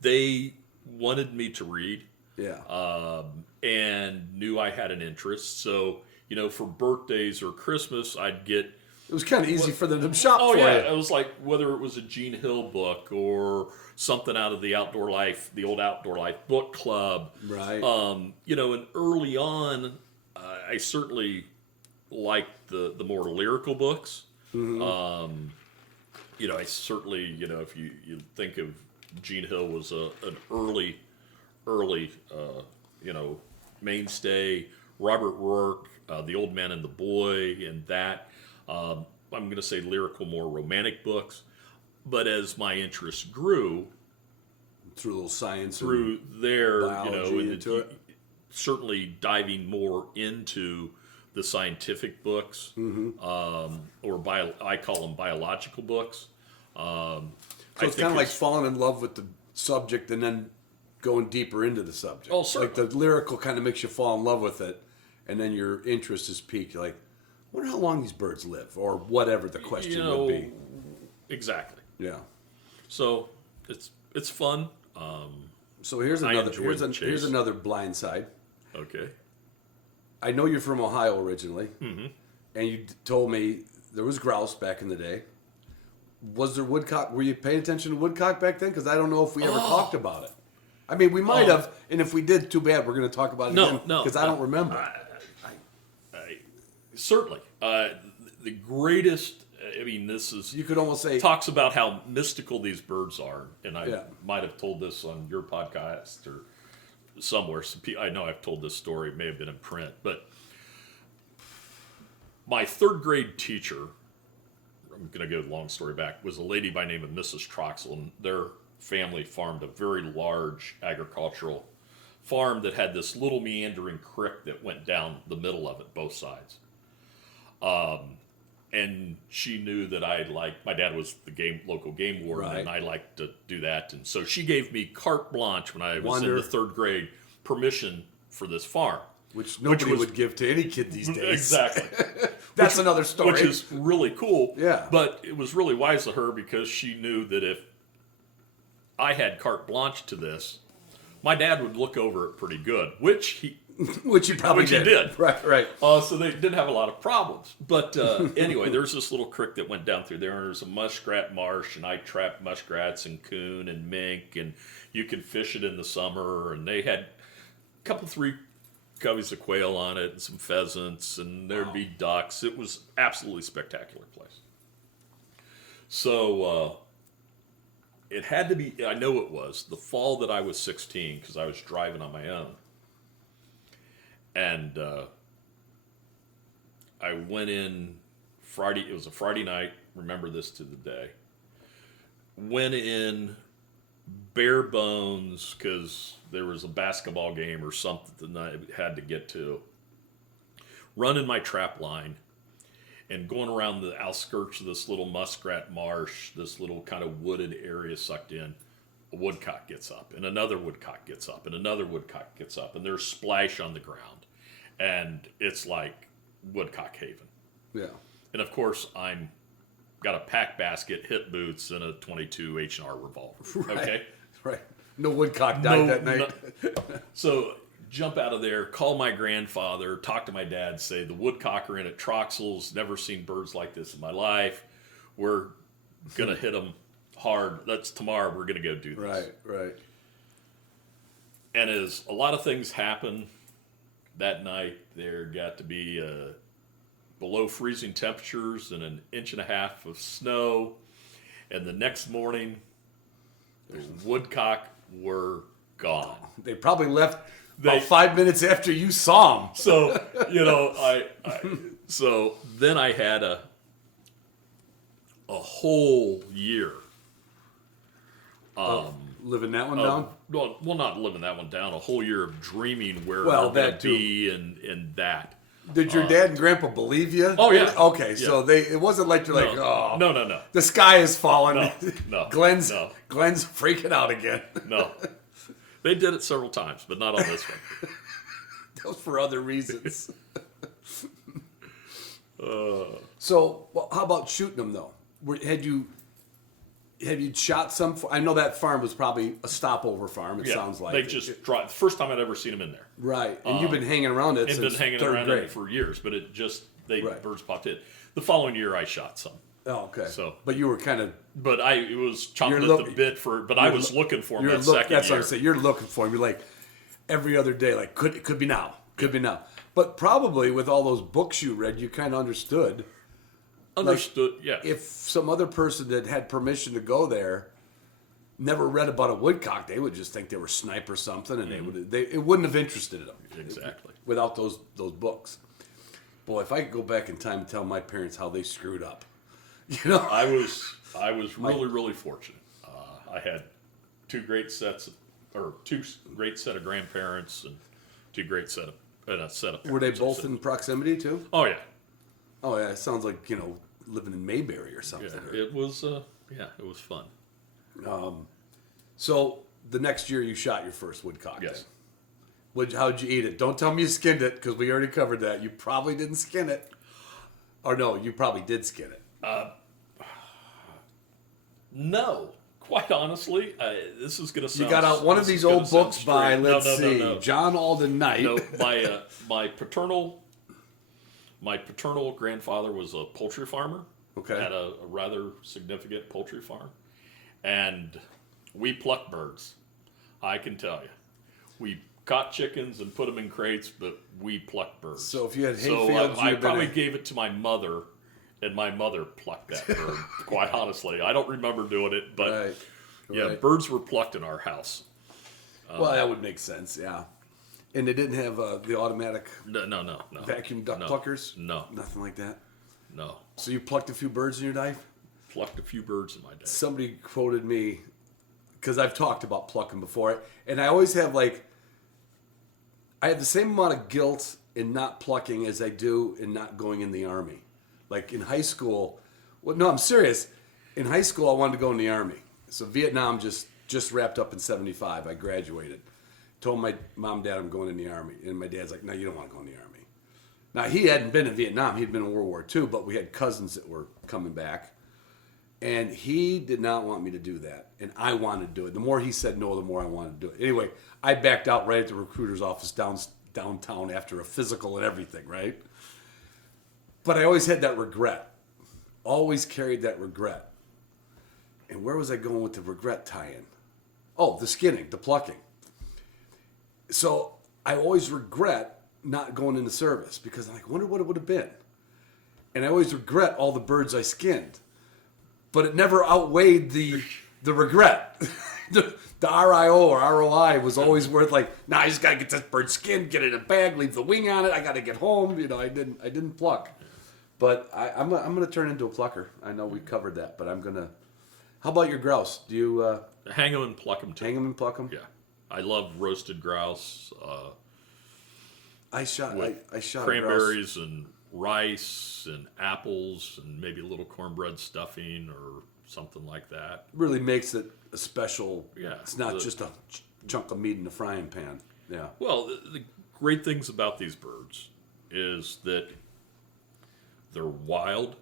they wanted me to read. Yeah. And knew I had an interest. So, for birthdays or Christmas, I'd get. It was kind of easy for them to shop Oh, for yeah. you. It was like whether it was a Gene Hill book or something out of the Outdoor Life, the old Outdoor Life book club. Right. And early on, I certainly liked the more lyrical books. Mm-hmm. I certainly, if you think of Gene Hill was an early, mainstay. Robert Rourke, The Old Man and the Boy, and that. I'm going to say lyrical, more romantic books. But as my interest grew Through a little science. through there, biology into it. certainly diving more into the scientific books, I call them biological books. So it's kind of like falling in love with the subject and then going deeper into the subject. Oh, certainly. Like the lyrical kind of makes you fall in love with it, and then your interest is piqued. You're like, I wonder how long these birds live, or whatever the question would be. Exactly. Yeah. So it's fun. So here's I another enjoy the chase. here's another blind side. Okay. I know you're from Ohio originally, and you told me there was grouse back in the day. Was there woodcock? Were you paying attention to woodcock back then? Because I don't know if we ever talked about it. I mean, we might have, and if we did, too bad. We're going to talk about it again. No, because I don't remember. Certainly. The greatest, this is... You could almost say... talks about how mystical these birds are, and I Yeah. might have told this on your podcast or somewhere. I know I've told this story. It may have been in print, but my 3rd grade teacher, I'm going to go long story back, was a lady by the name of Mrs. Troxel, and their family farmed a very large agricultural farm that had this little meandering creek that went down the middle of it, both sides. And she knew that my dad was the local game warden, Right. and I liked to do that. And so she gave me carte blanche when I was Wonder. in the 3rd grade, permission for this farm. Which nobody was- would give to any kid these days. Exactly. That's another story. Which is really cool. Yeah. But it was really wise of her because she knew that if I had carte blanche to this, my dad would look over it pretty good, which he Which you probably Which he did. Right. so they didn't have a lot of problems. But anyway, there's this little creek that went down through there, and there's a muskrat marsh, and I trapped muskrats and coon and mink, and you can fish it in the summer. And they had a couple, 3 coveys of quail on it, and some pheasants, and there'd be ducks. It was absolutely spectacular place. So it had to be, I know it was, the fall that I was 16, because I was driving on my own. And I went in Friday. It was a Friday night. Remember this to the day. Went in bare bones because there was a basketball game or something that I had to get to. Running my trap line and going around the outskirts of this little muskrat marsh, this little kind of wooded area sucked in. A woodcock gets up, and another woodcock gets up, and another woodcock gets up, and there's splash on the ground. And it's like woodcock haven. Yeah. And of course, I'm got a pack basket, hip boots, and a 22 H&R revolver. Right. Okay. Right. No woodcock died that night. So jump out of there, call my grandfather, talk to my dad, say, the woodcock are in at Troxel's, never seen birds like this in my life. We're going to hit them hard. That's tomorrow. We're going to go do this. Right. And as a lot of things happen that night, there got to be below freezing temperatures and an inch and a half of snow. And the next morning, the woodcock were gone. They probably left about 5 minutes after you saw them. So, so then I had a whole year. Living that one down? Well, not living that one down. A whole year of dreaming where Well, we're going that to be and that. Did your dad and grandpa believe you? Oh, yeah. Okay, Yeah. so it wasn't like you're like, oh. No. The sky is falling. No. Glenn's freaking out again. No. They did it several times, but not on this one. That was for other reasons. So, well, how about shooting them, though? Had you shot some? I know that farm was probably a stopover farm, it sounds like. They just tried. The first time I'd ever seen them in there. Right, and you've been hanging around it And since been hanging third around grade. it for years, but Right. birds popped in. The following year, I shot some. Oh, okay. So- but you were kind of... But it was chomping You're at the bit but I was looking for them that second That's year. what I'm saying. You're looking for him. You're like, every other day, like, it could be now. Could be now. But probably with all those books you read, you kind of understood. Understood, yeah. If some other person that had permission to go there never read about a woodcock, they would just think they were snipe or something, and it wouldn't have interested them. Exactly. Without those books. Boy, if I could go back in time and tell my parents how they screwed up, I was really fortunate. I had two great set of grandparents and two great set of parents. Were they both in proximity too? Oh yeah. Oh yeah, it sounds like living in Mayberry or something. Yeah, it was it was fun. So the next year you shot your first woodcock. Yes. Then. How'd you eat it? Don't tell me you skinned it, because we already covered that. You probably didn't skin it. Or no, you probably did skin it. No, quite honestly, this is going to sound. You got out one of these old books by, let's see, no. John Alden Knight. No, my paternal grandfather was a poultry farmer. Okay. Had a rather significant poultry farm, and we plucked birds. I can tell you, we caught chickens and put them in crates, but we plucked birds. So if you had hay so fields, I probably gave it to my mother, and my mother plucked that bird. Quite honestly, I don't remember doing it, but right. birds were plucked in our house. Well, that would make sense, yeah. And they didn't have the automatic No. vacuum duck pluckers? No. Nothing like that? No. So you plucked a few birds in your life? Plucked a few birds in my day. Somebody quoted me, because I've talked about plucking before, and I always have I have the same amount of guilt in not plucking as I do in not going in the Army. Like in high school, no, I'm serious. In high school, I wanted to go in the Army. So Vietnam just wrapped up in 75. I graduated. Told my mom and dad I'm going in the Army. And my dad's like, no, you don't want to go in the Army. Now, he hadn't been in Vietnam. He'd been in World War II, but we had cousins that were coming back. And he did not want me to do that. And I wanted to do it. The more he said no, the more I wanted to do it. Anyway, I backed out right at the recruiter's office downtown after a physical and everything, right? But I always had that regret. Always carried that regret. And where was I going with the regret tie-in? Oh, the skinning, the plucking. So I always regret not going into service because I wonder what it would have been. And I always regret all the birds I skinned. But it never outweighed the regret. the RIO or ROI was always worth nah, I just got to get this bird skinned, get it in a bag, leave the wing on it. I got to get home. I didn't pluck. But I'm gonna turn into a plucker. I know we covered that, but I'm gonna. How about your grouse? Do you hang them and pluck them too? hang them and pluck them? Yeah, I love roasted grouse. I shot Cranberries and rice and apples and maybe a little cornbread stuffing or something like that. Really makes it a special. Yeah, it's not just a chunk of meat in a frying pan. Yeah. Well, the great things about these birds is that they're wild,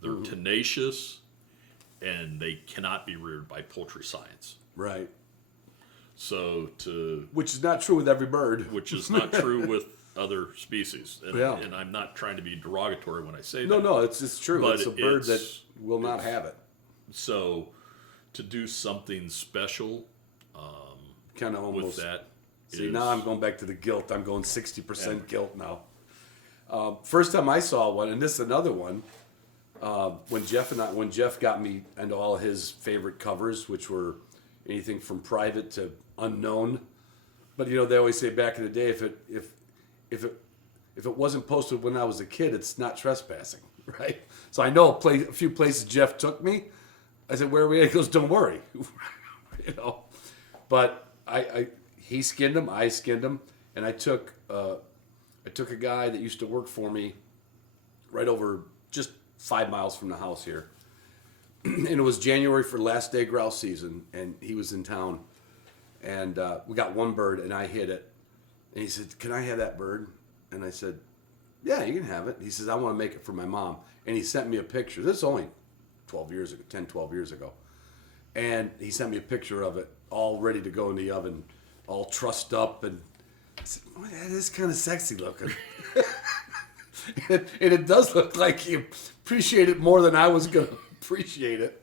they're tenacious, and they cannot be reared by poultry science. Right. Which is not true with every bird. Which is not true with other species. And, Yeah. and I'm not trying to be derogatory when I say No, that. no, it's true. But It's a bird that will not have it. So to do something special Kind of with almost. that See, is- now I'm going back to the gilt. I'm going 60% gilt now. First time I saw one, and this is another one, when Jeff got me into all his favorite covers, which were anything from private to unknown. But they always say back in the day, if it wasn't posted when I was a kid, it's not trespassing, right? So I know a few places Jeff took me. I said, "Where are we at?" He goes, "Don't worry," But he skinned him, I skinned him, and I took a guy that used to work for me right over just 5 miles from the house here. And it was January for last day grouse season, and he was in town. And we got one bird, and I hit it. And he said, "Can I have that bird?" And I said, "Yeah, you can have it." He says, "I want to make it for my mom." And he sent me a picture. This is only 12 years ago. And he sent me a picture of it, all ready to go in the oven, all trussed up. And I said, "Boy, that is kind of sexy looking." And it does look like he appreciated it more than I was going to appreciate it.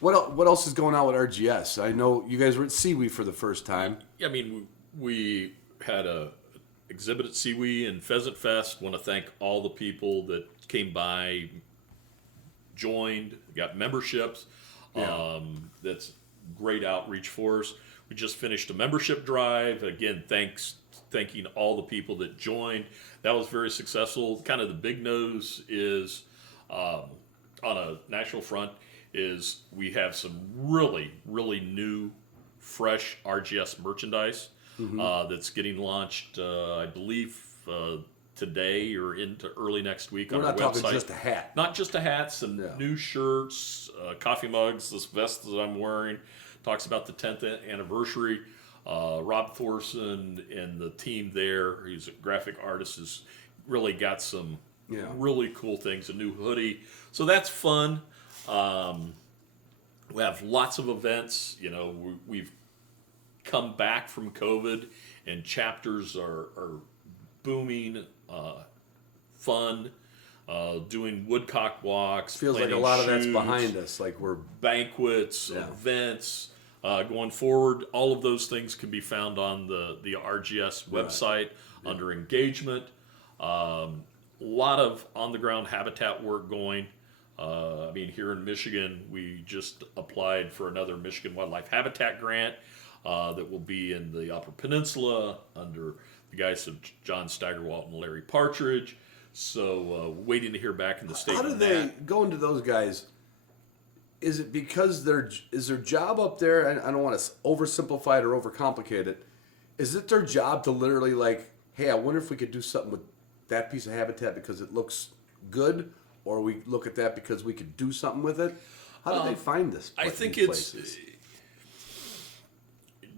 What else is going on with RGS? I know you guys were at Seawee for the first time. I mean, we had a exhibit at Seawee and Pheasant Fest. Want to thank all the people that came by, joined, got memberships. Yeah. That's great outreach for us. We just finished a membership drive. Again, thanking all the people that joined. That was very successful. Kind of the big nose is on a national front is we have some really, really new, fresh RGS merchandise that's getting launched, I believe, today or into early next week on We're our not website. talking just a hat. Not just a hat, some new shirts, coffee mugs, this vest that I'm wearing. Talks about the 10th anniversary. Rob Thorson and the team there, he's a graphic artist, has really got some really cool things, a new hoodie. So that's fun. We have lots of events. We've come back from COVID, and chapters are booming, fun, doing Woodcock walks. Feels like a planting lot of that's shoots, behind us. Like we're banquets, events. Going forward, all of those things can be found on the RGS website under engagement. A lot of on-the-ground habitat work going. Here in Michigan, we just applied for another Michigan Wildlife Habitat grant that will be in the Upper Peninsula under the guidance of John Steigerwalt and Larry Partridge. So waiting to hear back in the state. How do they go into those guys? Is it because is their job up there? I don't want to oversimplify it or overcomplicate it. Is it their job to literally hey, I wonder if we could do something with that piece of habitat because it looks good, or we look at that because we could do something with it? How do they find this? I think these it's places?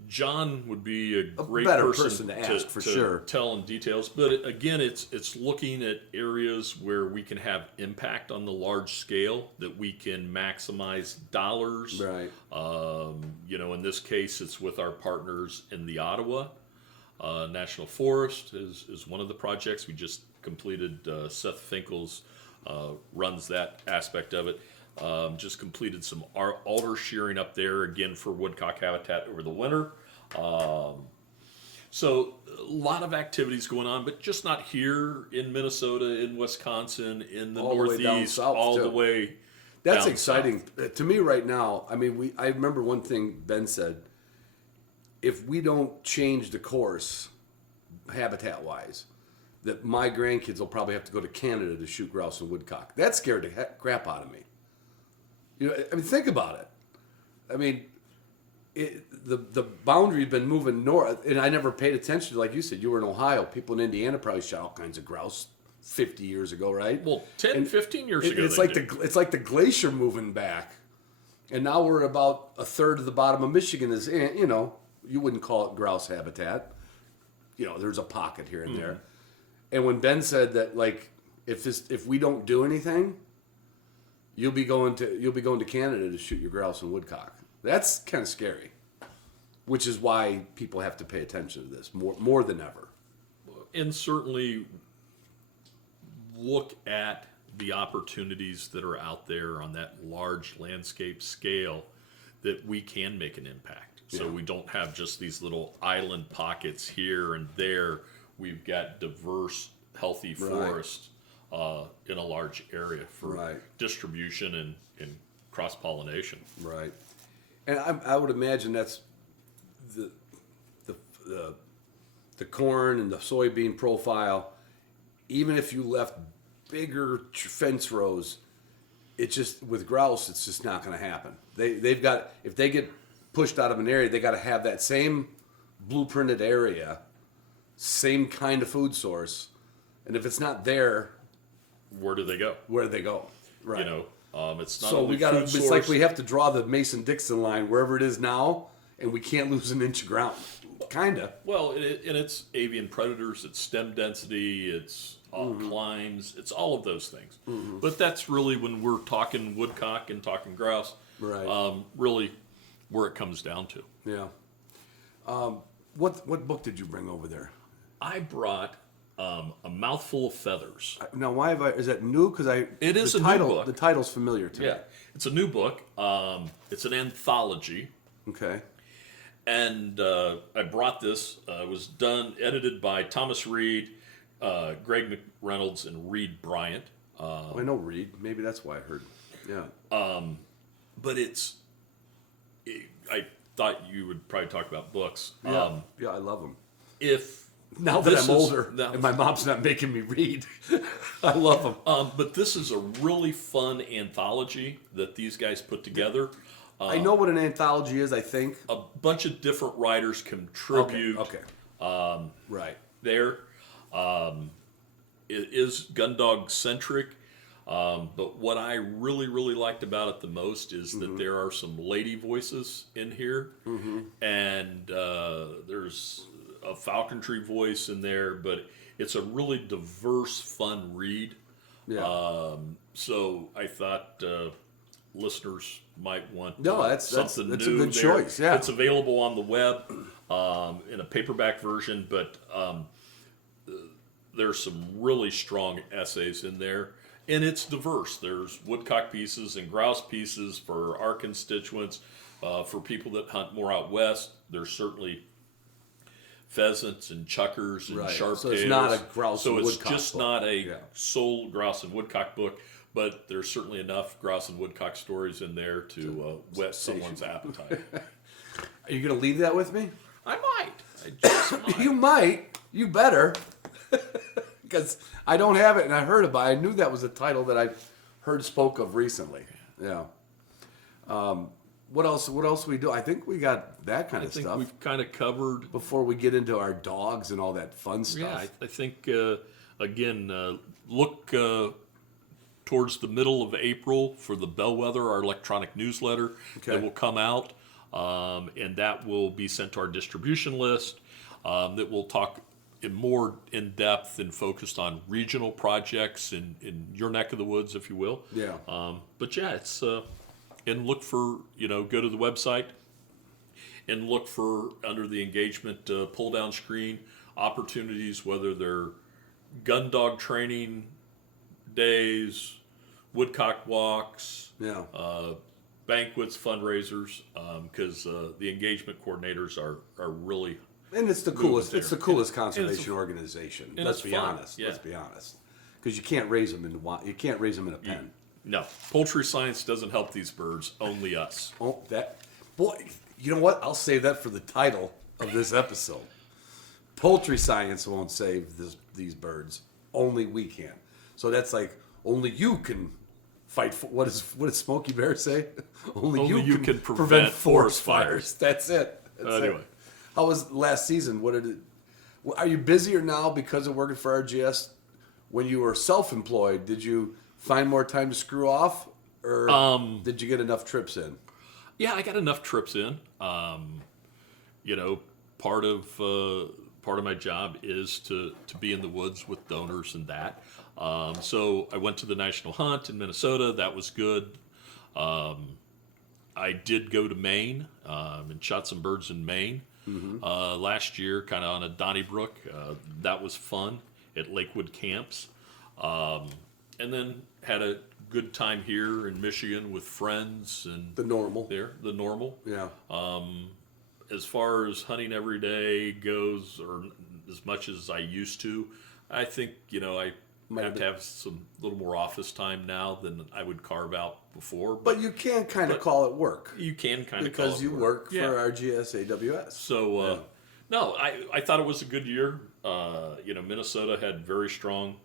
John would be a great better person to ask, for sure. Tell in details. But again, it's looking at areas where we can have impact on the large scale, that we can maximize dollars. Right. In this case, it's with our partners in the Ottawa National Forest is one of the projects we just completed. Seth Finkel's runs that aspect of it. Just completed some alder shearing up there again for woodcock habitat over the winter. So a lot of activities going on, but just not here in Minnesota, in Wisconsin, in the All the way down Northeast, south, all too. the way. That's down exciting south. to me right now. I remember one thing Ben said. If we don't change the course, habitat-wise, that my grandkids will probably have to go to Canada to shoot grouse and woodcock. That scared the crap out of me. Think about it. The boundary's been moving north, and I never paid attention. Like you said, you were in Ohio. People in Indiana probably shot all kinds of grouse 50 years ago, right? Well, 10, 15 years ago. It's they like did. it's like the glacier moving back, and now we're about a third of the bottom of Michigan is you wouldn't call it grouse habitat. There's a pocket here and there. And when Ben said that, if we don't do anything, you'll be going to Canada to shoot your grouse and woodcock. That's kind of scary, which is why people have to pay attention to this more than ever. And certainly look at the opportunities that are out there on that large landscape scale that we can make an impact. So we don't have just these little island pockets here and there. We've got diverse, healthy forests in a large area for distribution and cross-pollination. Right. And I would imagine that's the corn and the soybean profile. Even if you left bigger fence rows, it's just with grouse, it's just not going to happen. They've got, if they get pushed out of an area, they got to have that same blueprinted area, same kind of food source, and if it's not there, where do they go? Where do they go? Right. You know, it's not so only we got. food It's source. like we have to draw the Mason-Dixon line wherever it is now, and we can't lose an inch of ground. Kinda. Well, and it's avian predators, it's stem density, it's climbs, it's all of those things. But that's really when we're talking woodcock and talking grouse, really where it comes down to. Yeah. What book did you bring over there? I brought A Mouthful of Feathers. Now, why have I? Is that new? Because It is the a new title. book. The title's familiar to me. Yeah, it's a new book. It's an anthology. Okay. And I brought this. It was edited by Thomas Reed, Greg McReynolds, and Reed Bryant. I know Reed. Maybe that's why I heard. Yeah. But I thought you would probably talk about books. Yeah. Yeah, I love them. If Now that this I'm is- older now- and my mom's not making me read, I love them. but this is a really fun anthology that these guys put together. I know what an anthology is. I think. A bunch of different writers contribute. Okay. Right. There. It is Gundog centric, but what I really, really liked about it the most is that there are some lady voices in here, and there's a falconry voice in there, but it's a really diverse, fun read. Yeah. So I thought listeners might want that's something a new good there. choice. Yeah. It's available on the web in a paperback version, but there's some really strong essays in there, and it's diverse. There's woodcock pieces and grouse pieces for our constituents. For people that hunt more out west, there's certainly pheasants and chuckers and sharp So it's tails. not a grouse So and it's woodcock just book. not a sole grouse and woodcock book, but there's certainly enough grouse and woodcock stories in there to whet someone's appetite. Are you going to leave that with me? I might. I just might. You might. You better. Because I don't have it, and I heard about it. I knew that was a title that I heard spoke of recently. Yeah. What else? What else we do? I think we got that kind I of think stuff we've kind of covered. before we get into our dogs and all that fun stuff. Yeah, I think again, look towards the middle of April for the Bellwether, our electronic newsletter that will come out, and that will be sent to our distribution list. That will talk more in depth and focused on regional projects in your neck of the woods, if you will. Yeah. But yeah, it's and look for go to the website and look for under the engagement pull down screen opportunities, whether they're gun dog training days, woodcock walks, banquets, fundraisers, because the engagement coordinators are really. And it's the coolest. there. It's the coolest And conservation organization. and Let's it's be fun, honest. yeah. Let's be honest. Because you can't raise them in a pen. No, poultry science doesn't help these birds. Only us. Oh, that boy! You know what? I'll save that for the title of this episode. Poultry science won't save these birds. Only we can. So that's like only you can fight. What does Smokey Bear say? Only you can prevent forest fires. That's it. That's Anyway. it. How was last season? Are you busier now because of working for RGS? When you were self-employed, did you find more time to screw off, or did you get enough trips in? Yeah, I got enough trips in. Part part of my job is to be in the woods with donors and that. So I went to the national hunt in Minnesota. That was good. I did go to Maine and shot some birds in Maine last year, kind of on a Donnybrook. That was fun at Lakewood camps. And then had a good time here in Michigan with friends and The normal. the normal. Yeah. As far as hunting every day goes, or as much as I used to, I think I have to have some little more office time now than I would carve out before. But you can kind of call it work. You can kind of call it because you work for Yeah. RGS AWS. So no, I thought it was a good year. Minnesota had very strong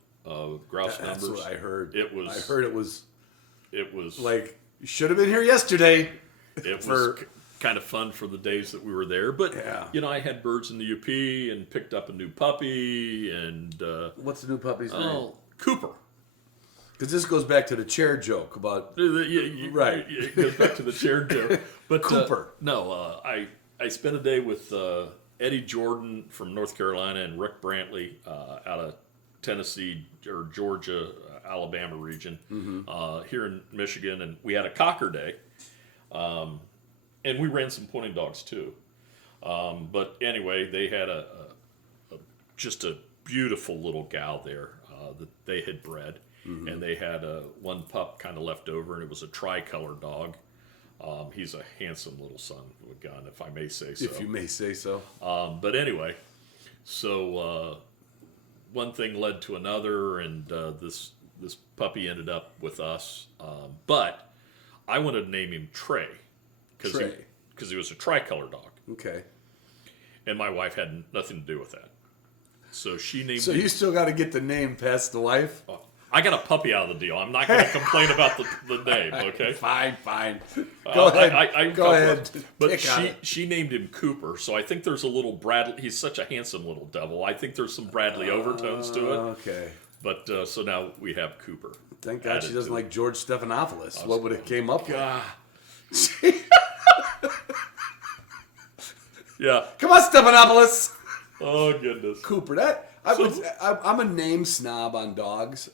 grouse That's numbers. what I heard. It was. I heard it was like you should have been here yesterday. it was kind of fun for the days that we were there. But Yeah. I had birds in the UP and picked up a new puppy and What's the new puppy's name? Cooper. Because this goes back to the chair joke about Right. It goes back to the chair joke. But Cooper. I spent a day with Eddie Jordan from North Carolina and Rick Brantley out of Tennessee or Georgia, Alabama region here in Michigan, and we had a cocker day, and we ran some pointing dogs too. But anyway, they had just a beautiful little gal there that they had bred, and they had one pup kind of left over, and it was a tricolor dog. He's a handsome little son of a gun, if I may say so. If you may say so. But anyway, so one thing led to another, and this puppy ended up with us. But I wanted to name him Trey because he was a tricolor dog, Okay. and my wife had nothing to do with that. So she named. So him, you still got to get the name past the wife? I got a puppy out of the deal. I'm not going to complain about the name. Okay. Fine. Go ahead. Go ahead. But Pick on it. she named him Cooper, so I think there's a little Bradley. He's such a handsome little devil. I think there's some Bradley overtones to it. Okay. But so now we have Cooper. Thank God she added doesn't to it. like George Stephanopoulos. What would it came up with? Yeah. Come on, Stephanopoulos. Oh goodness. Cooper. I'm a name snob on dogs,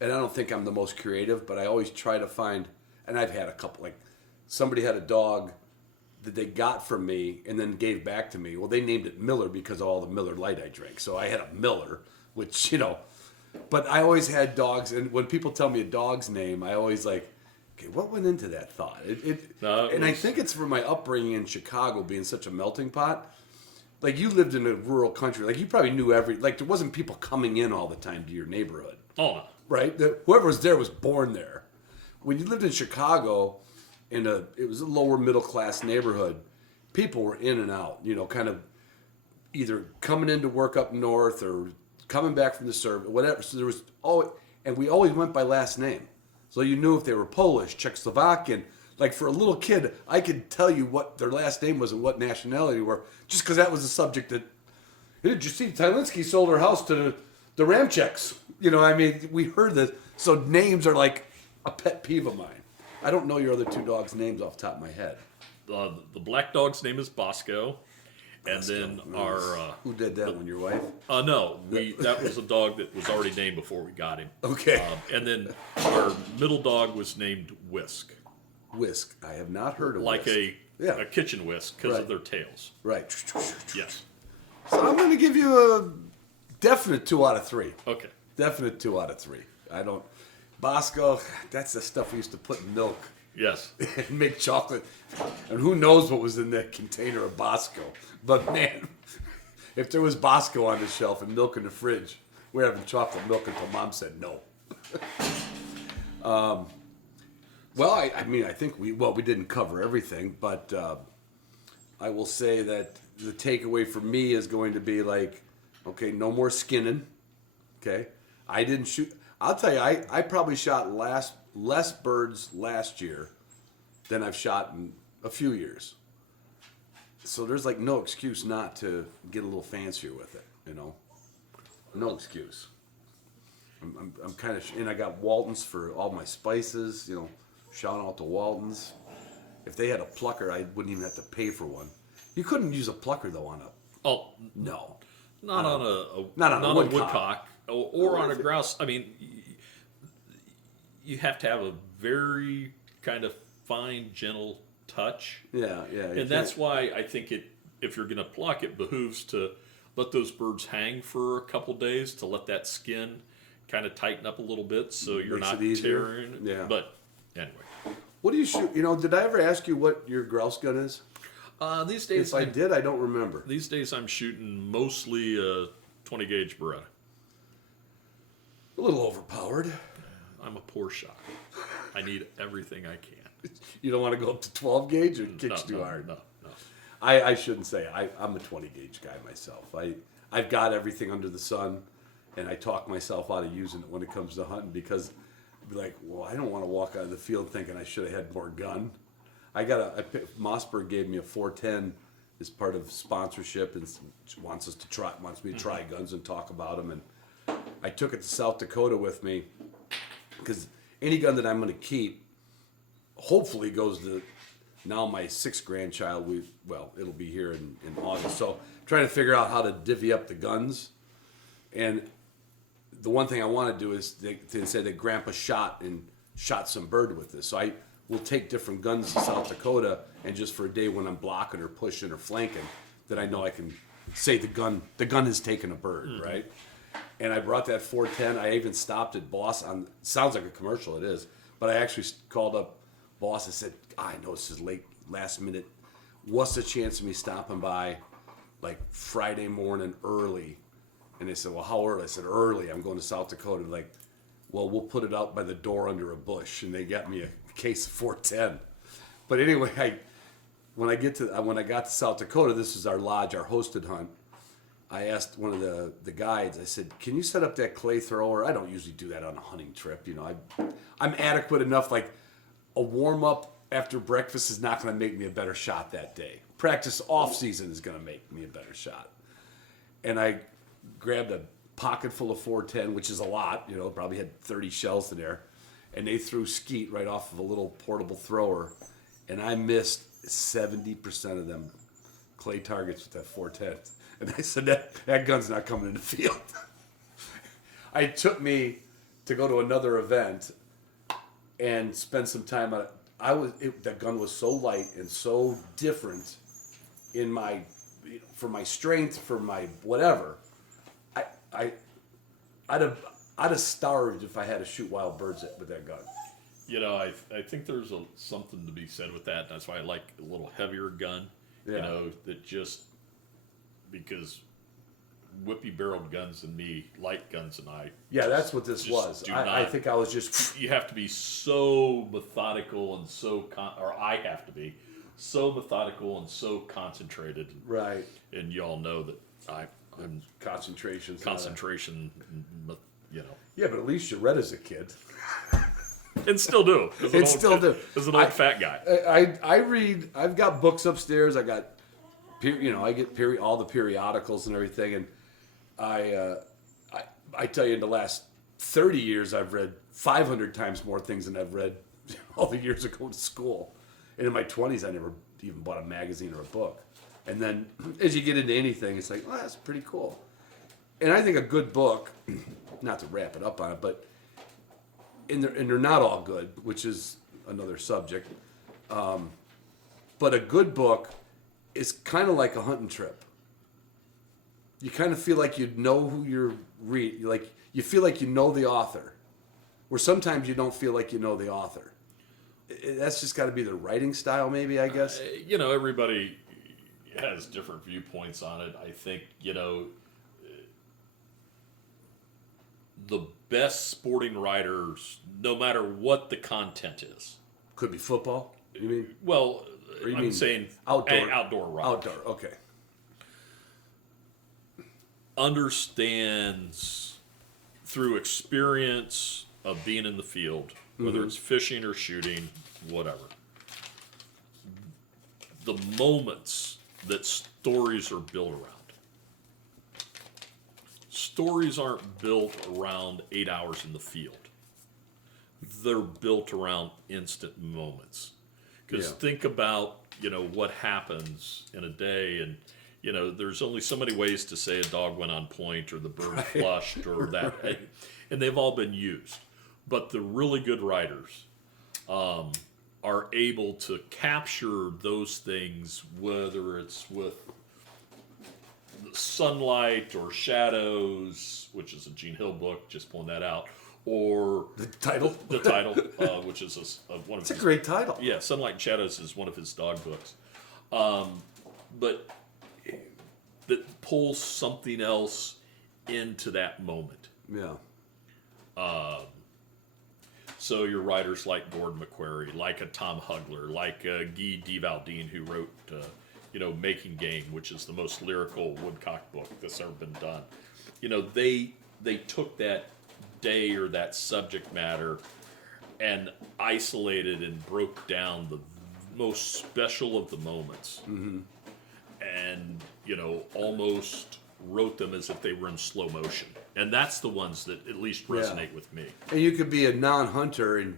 and I don't think I'm the most creative, but I always try to find, and I've had a couple, like somebody had a dog that they got from me and then gave back to me. Well, they named it Miller because of all the Miller Lite I drank. So I had a Miller, which, but I always had dogs, and when people tell me a dog's name, I always like, okay, what went into that thought? I think it's from my upbringing in Chicago being such a melting pot. Like, you lived in a rural country. Like, you probably knew there wasn't people coming in all the time to your neighborhood. Oh no. Right? Whoever was there was born there. When you lived in Chicago, it was a lower middle class neighborhood, people were in and out, kind of either coming into work up north or coming back from the service, whatever. So there was and we always went by last name. So you knew if they were Polish, Czechoslovakian. Like, for a little kid, I could tell you what their last name was and what nationality they were, just because that was a subject that, did you see Tylinski sold her house to the Ramcheks? We heard this. So names are like a pet peeve of mine. I don't know your other two dogs' names off the top of my head. The black dog's name is Bosco, and then our who did that one? Your wife? no, that was a dog that was already named before we got him. Okay. And then our middle dog was named Whisk, Whisk. I have not heard of like Whisk. a kitchen whisk because Right. of their tails. Right. Yes. So I'm going to give you a definite 2 out of 3. Okay. Definite 2 out of 3. Bosco, that's the stuff we used to put in milk Yes. and make chocolate. And who knows what was in that container of Bosco. But man, if there was Bosco on the shelf and milk in the fridge, we're having chocolate milk until Mom said no. Well, I think we didn't cover everything, but I will say that the takeaway for me is going to be like, okay, no more skinning. Okay, I didn't shoot. I'll tell you, I probably shot less birds last year than I've shot in a few years. So there's like no excuse not to get a little fancier with it, No excuse. I'm kind of, and I got Waltons for all my spices, shout out to Waltons. If they had a plucker, I wouldn't even have to pay for one. You couldn't use a plucker though on a. Oh No. Not on a Not on a woodcock. woodcock or on a grouse. I mean, you have to have a very kind of fine, gentle touch. Yeah. And that's why I think if you're going to pluck, it behooves to let those birds hang for a couple days to let that skin kind of tighten up a little bit so you're Makes not it easier. tearing. Yeah. But anyway. What do you shoot? Did I ever ask you what your grouse gun is? These days, If I did, I don't remember. These days, I'm shooting mostly a 20 gauge Beretta. A little overpowered. I'm a poor shot. I need everything I can. You don't want to go up to 12 gauge, or it kicks too no, hard. No. I shouldn't say. I'm a 20 gauge guy myself. I've got everything under the sun, and I talk myself out of using it when it comes to hunting because, I'd be like, well, I don't want to walk out of the field thinking I should have had more gun. Mossberg gave me a 410 as part of sponsorship and wants me to try guns and talk about them. And I took it to South Dakota with me because any gun that I'm going to keep hopefully goes to now my sixth grandchild. It'll be here in August. So trying to figure out how to divvy up the guns. And the one thing I want to do is they say that Grandpa shot some bird with this. So I will take different guns to South Dakota, and just for a day when I'm blocking or pushing or flanking, that I know I can say the gun has taken a bird, right? And I brought that 410. I even stopped at Boss on. Sounds like a commercial, it is, but I actually called up Boss and said, I know this is last minute. What's the chance of me stopping by, like Friday morning early? And they said, well, how early? I said, early. I'm going to South Dakota. Like, well, we'll put it out by the door under a bush. And they got me a case of 410. But anyway, when I got to South Dakota, this is our lodge, our hosted hunt. I asked one of the guides, I said, can you set up that clay thrower? I don't usually do that on a hunting trip. I'm adequate enough. Like, a warm-up after breakfast is not going to make me a better shot that day. Practice off-season is going to make me a better shot. And I grabbed a pocket full of 410, which is a lot, probably had 30 shells in there, and they threw skeet right off of a little portable thrower, and I missed 70% of them clay targets with that 410. And I said, that gun's not coming in the field. It took me to go to another event and spend some time on it. That gun was so light and so different in for my strength, for my whatever. I'd have starved if I had to shoot wild birds with that gun. I think there's something to be said with that. That's why I like a little heavier gun. Yeah. That just because whippy-barreled guns and me, light guns and I. Yeah, that's what this was. I think I was just. You have to be so methodical and or I have to be so methodical and so concentrated. Right. And you all know that I'm concentration. Yeah, but at least you read as a kid. And still do. As an old fat guy. I read. I've got books upstairs. I got, I get all the periodicals and everything. And I tell you, in the last 30 years, I've read 500 times more things than I've read all the years of going to school. And in my 20s, I never even bought a magazine or a book. And then as you get into anything, it's like, oh, that's pretty cool. And I think a good book, not to wrap it up on it, but and they're not all good, which is another subject. But a good book is kind of like a hunting trip. You kind of feel like you know who you're reading. Like you feel like you know the author, where sometimes you don't feel like you know the author. That's just got to be the writing style, maybe, I guess. Everybody has different viewpoints on it. I think, the best sporting writers, no matter what the content is. Could be football, you mean? Well, I'm mean saying outdoor writers. Outdoor, okay. Understands through experience of being in the field, whether it's fishing or shooting, whatever, the moments that stories are built around. Stories aren't built around 8 hours in the field. They're built around instant moments. Because think about, what happens in a day, and, there's only so many ways to say a dog went on point or the bird flushed or that, and they've all been used. But the really good writers are able to capture those things, whether it's with sunlight or shadows, which is a Gene Hill book, just pulling that out, or The title? the title, which is one of It's a his, great title. yeah, Sunlight and Shadows is one of his dog books, but that pulls something else into that moment. Yeah. So your writers like Gordon McQuarrie, like a Tom Hugler, like Guy Devaldine, who wrote, Making Game, which is the most lyrical Woodcock book that's ever been done. They took that day or that subject matter and isolated and broke down the most special of the moments. Mm-hmm. And, almost wrote them as if they were in slow motion. And that's the ones that at least resonate with me. And you could be a non-hunter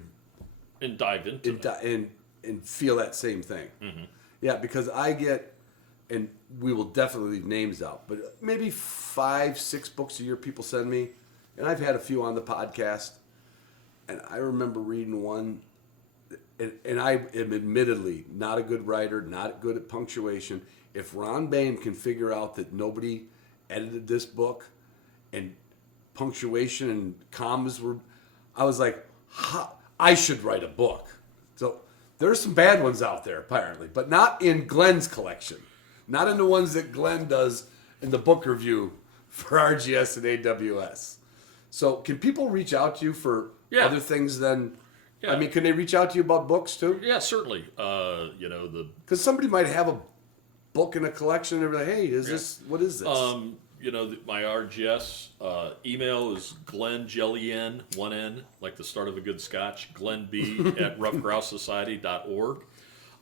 And dive into it. and feel that same thing. Mm-hmm. Yeah, because I get, and we will definitely leave names out, but maybe 5-6 books a year people send me, and I've had a few on the podcast, and I remember reading one, and I am admittedly not a good writer, not good at punctuation. If Ron Bain can figure out that nobody edited this book and punctuation and commas were, I was like, I should write a book. So there's some bad ones out there apparently, but not in Glen's collection, not in the ones that Glen does in the book review for RGS and AWS. So can people reach out to you for other things than? Yeah. I mean, can they reach out to you about books too? Yeah, certainly. Because somebody might have a book in a collection and they're like, hey, what is this? My RGS email is glennjellyn, 1N, like the start of a good scotch, glenb at roughgrousesociety.org.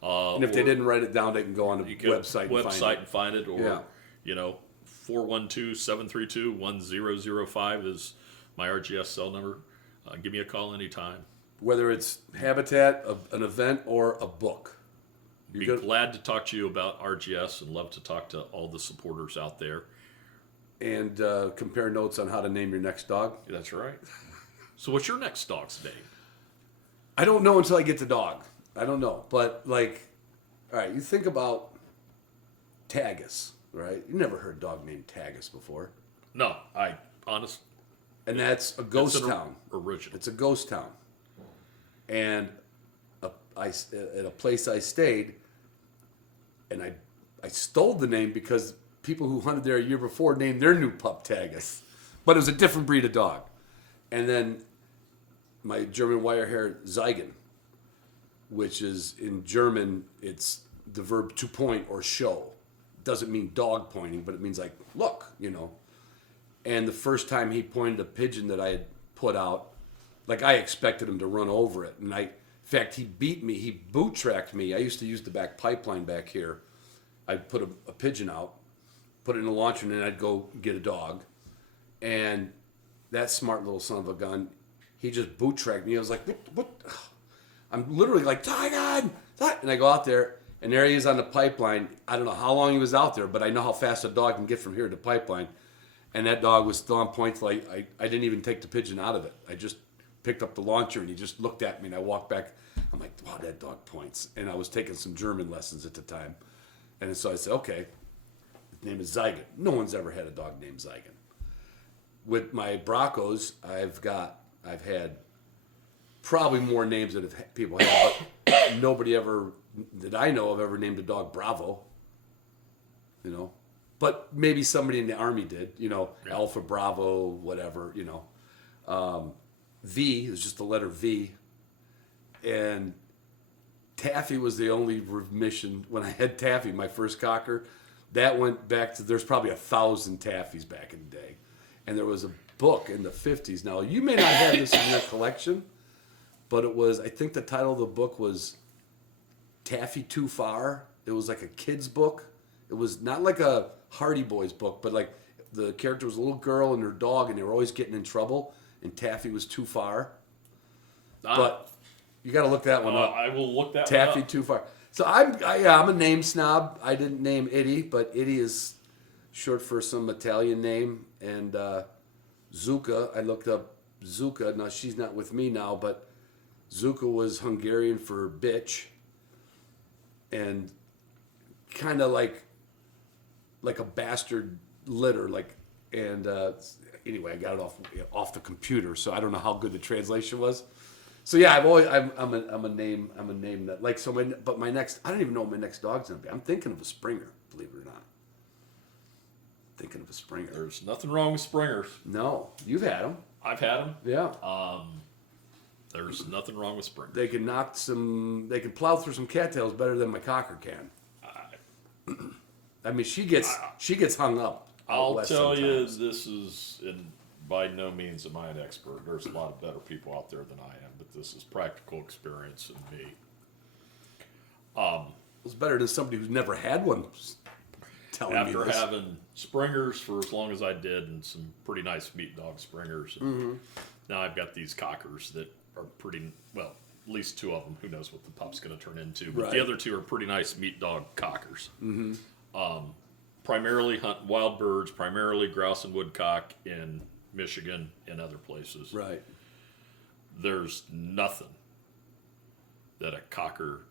And if they didn't write it down, they can go on the website and find it. Or, 412-732-1005 is my RGS cell number. Give me a call anytime. Whether it's habitat, an event, or a book. Be glad to talk to you about RGS and love to talk to all the supporters out there. And compare notes on how to name your next dog. That's right. So what's your next dog's name? I don't know until I get the dog. I don't know. But, all right, you think about Tagus, right? You never heard a dog named Tagus before. No, And that's a ghost town. Original. It's a ghost town. And at a place I stayed, and I stole the name because people who hunted there a year before named their new pup Tagus. But it was a different breed of dog. And then my German wire hair Ziegen, which is in German, it's the verb to point or show. It doesn't mean dog pointing, but it means like, look, And the first time he pointed a pigeon that I had put out, I expected him to run over it. And in fact, he beat me. He boot tracked me. I used to use the back pipeline back here. I'd put a pigeon out, put it in a launcher, and then I'd go get a dog. And that smart little son of a gun, he just boot tracked me. I was like, what? I'm literally like, Tiger! And I go out there, and there he is on the pipeline. I don't know how long he was out there, but I know how fast a dog can get from here to the pipeline. And that dog was still on point. I didn't even take the pigeon out of it. I just picked up the launcher, and he just looked at me, and I walked back. I'm like, wow, that dog points. And I was taking some German lessons at the time. And so I said, okay, his name is Ziegen. No one's ever had a dog named Ziegen. With my Bracos, I've had probably more names than people have, but nobody ever, that I know of, ever named a dog Bravo. But maybe somebody in the Army did, Alpha, Bravo, whatever, V is just the letter V. And Taffy was the only remission. When I had Taffy, my first cocker, that went back to, there's probably 1,000 Taffies back in the day. And there was a book in the 50s. Now, you may not have this in your collection, but it was, I think the title of the book was Taffy Too Far. It was like a kid's book. It was not like a Hardy Boys book, but the character was a little girl and her dog, and they were always getting in trouble, and Taffy was too far. But you got to look that one up. I will look that Taffy one up. Too Far. So I'm a name snob. I didn't name Itty, but Itty is short for some Italian name. And Zuka, I looked up Zuka. Now she's not with me now, but Zuka was Hungarian for bitch, and kind of like a bastard litter. Anyway, I got it off the computer, so I don't know how good the translation was. So yeah, I'm a name that like so. But my next, I don't even know what my next dog's gonna be. I'm thinking of a Springer, believe it or not. Thinking of a Springer. There's nothing wrong with Springers. No, you've had them. I've had them. Yeah. There's nothing wrong with Springers. They can plow through some cattails better than my Cocker can. I mean, she gets hung up. I'll tell you, sometimes. this is, and by no means am I an expert. There's a lot of better people out there than I am, but this is practical experience in me. It's better than somebody who's never had one telling me After this. having Springers for as long as I did, and some pretty nice meat dog Springers, and now I've got these Cockers that are pretty, well, at least two of them. Who knows what the pup's going to turn into? But Right. the other two are pretty nice meat dog Cockers. Primarily hunt wild birds, primarily grouse and woodcock in Michigan and other places. Right. There's nothing that a Cocker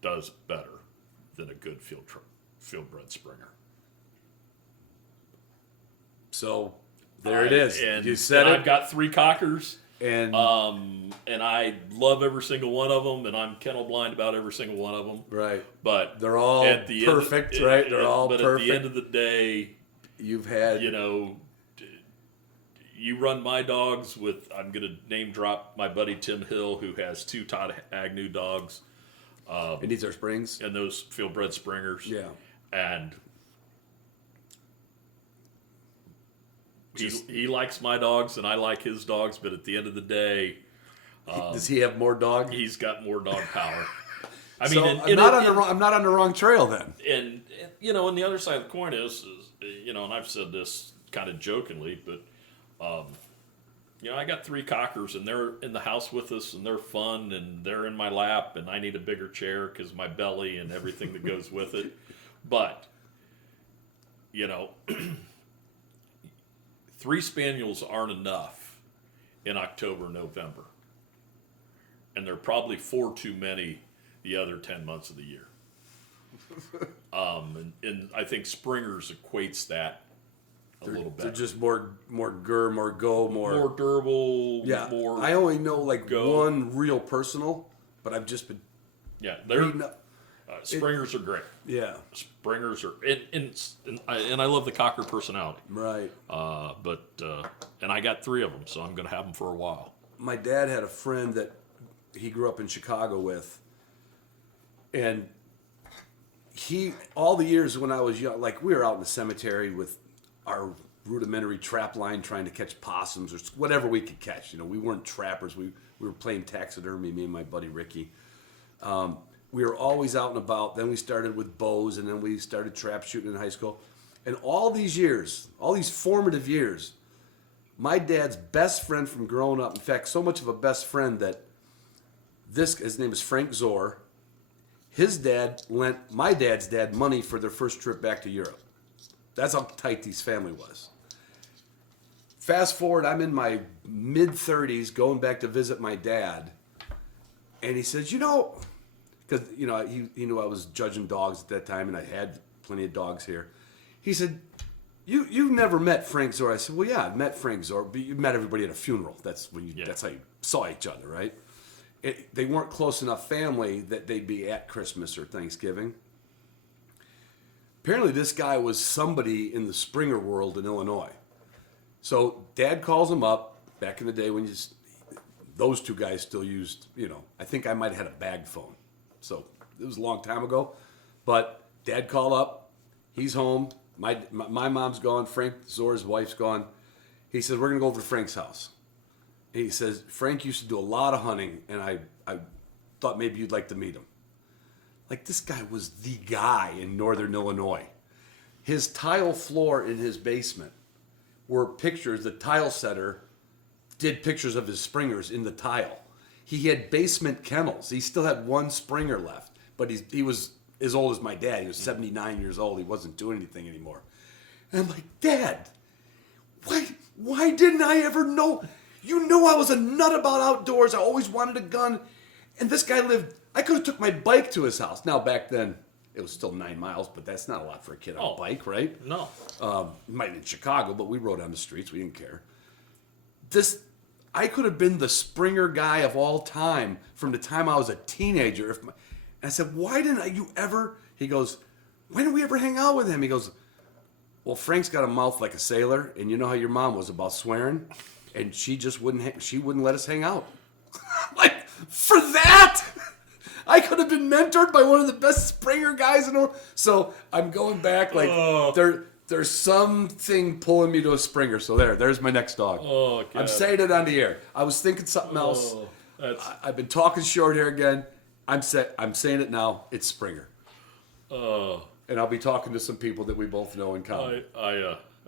does better than a good field-bred Springer. So there it is. And, You said and it. I've got 3 Cockers. And And I love every single one of them, and I'm kennel blind about every single one of them. right, But they're all at the perfect, end, right? They're all but perfect. at the end of the day, You've had you know, you run my dogs with. I'm going to name drop my buddy Tim Hill, who has 2 Todd Agnew dogs, and these are Springs. and those field-bred Springers. Yeah. And he likes my dogs, and I like his dogs. But at the end of the day, Does he have more dog? he's got more dog power. I So mean, I'm not on the wrong trail then. and you know, and the other side of the coin is you know, and I've said this kind of jokingly, but you know, I got 3 Cockers, and they're in the house with us, and they're fun, and they're in my lap, and I need a bigger chair because my belly and everything that goes with it. But you know, 3 Spaniels aren't enough in October, November, and they're probably 4 too many the other 10 months of the year. And I think Springers equates that a little better. They're just more gur, more go, more durable. Yeah, More. I only know like go. one real personal, but I've just been Yeah, they're reading up. Springers are great. Yeah, Springers are, and I love the Cocker personality. right. And I got 3 of them, so I'm going to have them for a while. My dad had a friend that he grew up in Chicago with, and he all the years when I was young, like we were out in the cemetery with our rudimentary trap line trying to catch possums or whatever we could catch. You know, we weren't trappers. We were playing taxidermy, me and my buddy Ricky. We were always out and about. Then we started with bows, and then we started trap shooting in high school. And all these years, all these formative years, my dad's best friend from growing up, in fact, so much of a best friend that his name is Frank Zor. His dad lent my dad's dad money for their first trip back to Europe. That's how tight this family was. Fast forward, I'm in my mid-30s going back to visit my dad. And he says, you know, because, you know, he knew I was judging dogs at that time, and I had plenty of dogs here. He said, you've never met Frank Zor. I said, well, yeah, I met Frank Zor, but you met everybody at a funeral. That's when that's how you saw each other, right? They weren't close enough family that they'd be at Christmas or Thanksgiving. Apparently, this guy was somebody in the Springer world in Illinois. So Dad calls him up back in the day when those 2 guys still used, you know, I think I might have had a bag phone. So it was a long time ago. But Dad called up. He's home. My mom's gone. Frank Zor's wife's gone. He says, we're going to go over to Frank's house. And he says, Frank used to do a lot of hunting, and I thought maybe you'd like to meet him. Like, this guy was the guy in northern Illinois. His tile floor in his basement were pictures. The tile setter did pictures of his Springers in the tile. He had basement kennels. He still had 1 Springer left. but he was as old as my dad. He was 79 years old. He wasn't doing anything anymore. And I'm like, Dad, why didn't I ever know? You knew I was a nut about outdoors. I always wanted a gun. And this guy I could have took my bike to his house. Now, back then, it was still 9 miles, but that's not a lot for a kid on a bike, right? No. Might in Chicago, but we rode on the streets. We didn't care. I could have been the Springer guy of all time from the time I was a teenager. And I said, why didn't you ever? He goes, why didn't we ever hang out with him? He goes, well, Frank's got a mouth like a sailor, and you know how your mom was about swearing, and she just wouldn't let us hang out. Like, for that, I could have been mentored by one of the best Springer guys in the world. So I'm going back, like, there's something pulling me to a Springer. So there's my next dog. Oh, God. I'm saying it on the air. I was thinking something else. I've been talking Shorthair again. I'm saying it now. It's Springer. And I'll be talking to some people that we both know in common.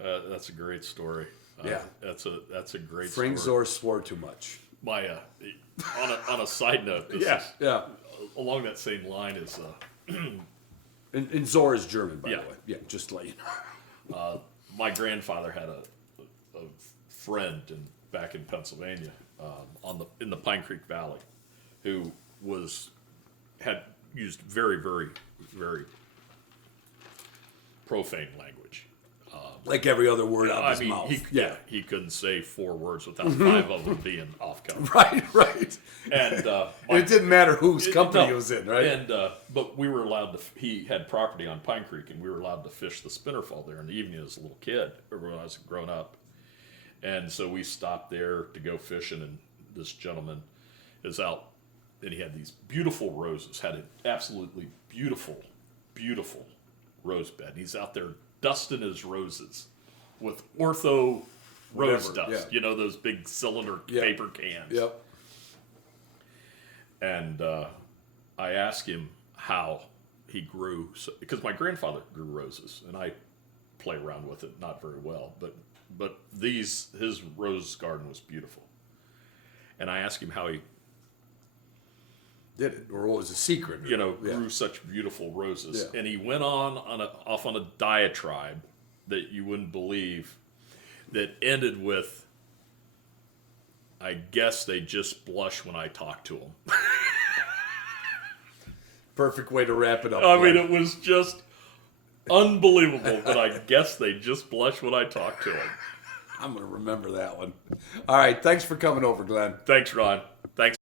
That's a great story. Yeah. That's a great Frank story. Zor swore too much. On a side note, Yeah. along that same line is And Zor is German, by Yeah. the way. Yeah, just to let you know. my grandfather had a friend back in Pennsylvania, in the Pine Creek Valley, who had used very, very, very profane language. Like every other word out of his mouth. He couldn't say 4 words without 5 of them being off color. Right. And it didn't matter whose company he was in, right? And but we were allowed to. He had property on Pine Creek, and we were allowed to fish the spinnerfall there in the evening as a little kid, or when I was grown up. And so we stopped there to go fishing, and this gentleman is out, and he had these beautiful roses. Had an absolutely beautiful, beautiful rose bed. And he's out there dusting his roses with ortho rose dust. Yeah. You know, those big cylinder paper cans. Yep. And I asked him how he grew, because my grandfather grew roses, and I play around with it not very well, but his rose garden was beautiful. And I asked him how he did it, or what was the secret? Grew such beautiful roses. Yeah. And he went off on a diatribe that you wouldn't believe, that ended with, I guess they just blush when I talk to them. Perfect way to wrap it up. I mean, it was just unbelievable, but I guess they just blush when I talk to them. I'm going to remember that one. All right, thanks for coming over, Glenn. Thanks, Ron. Thanks.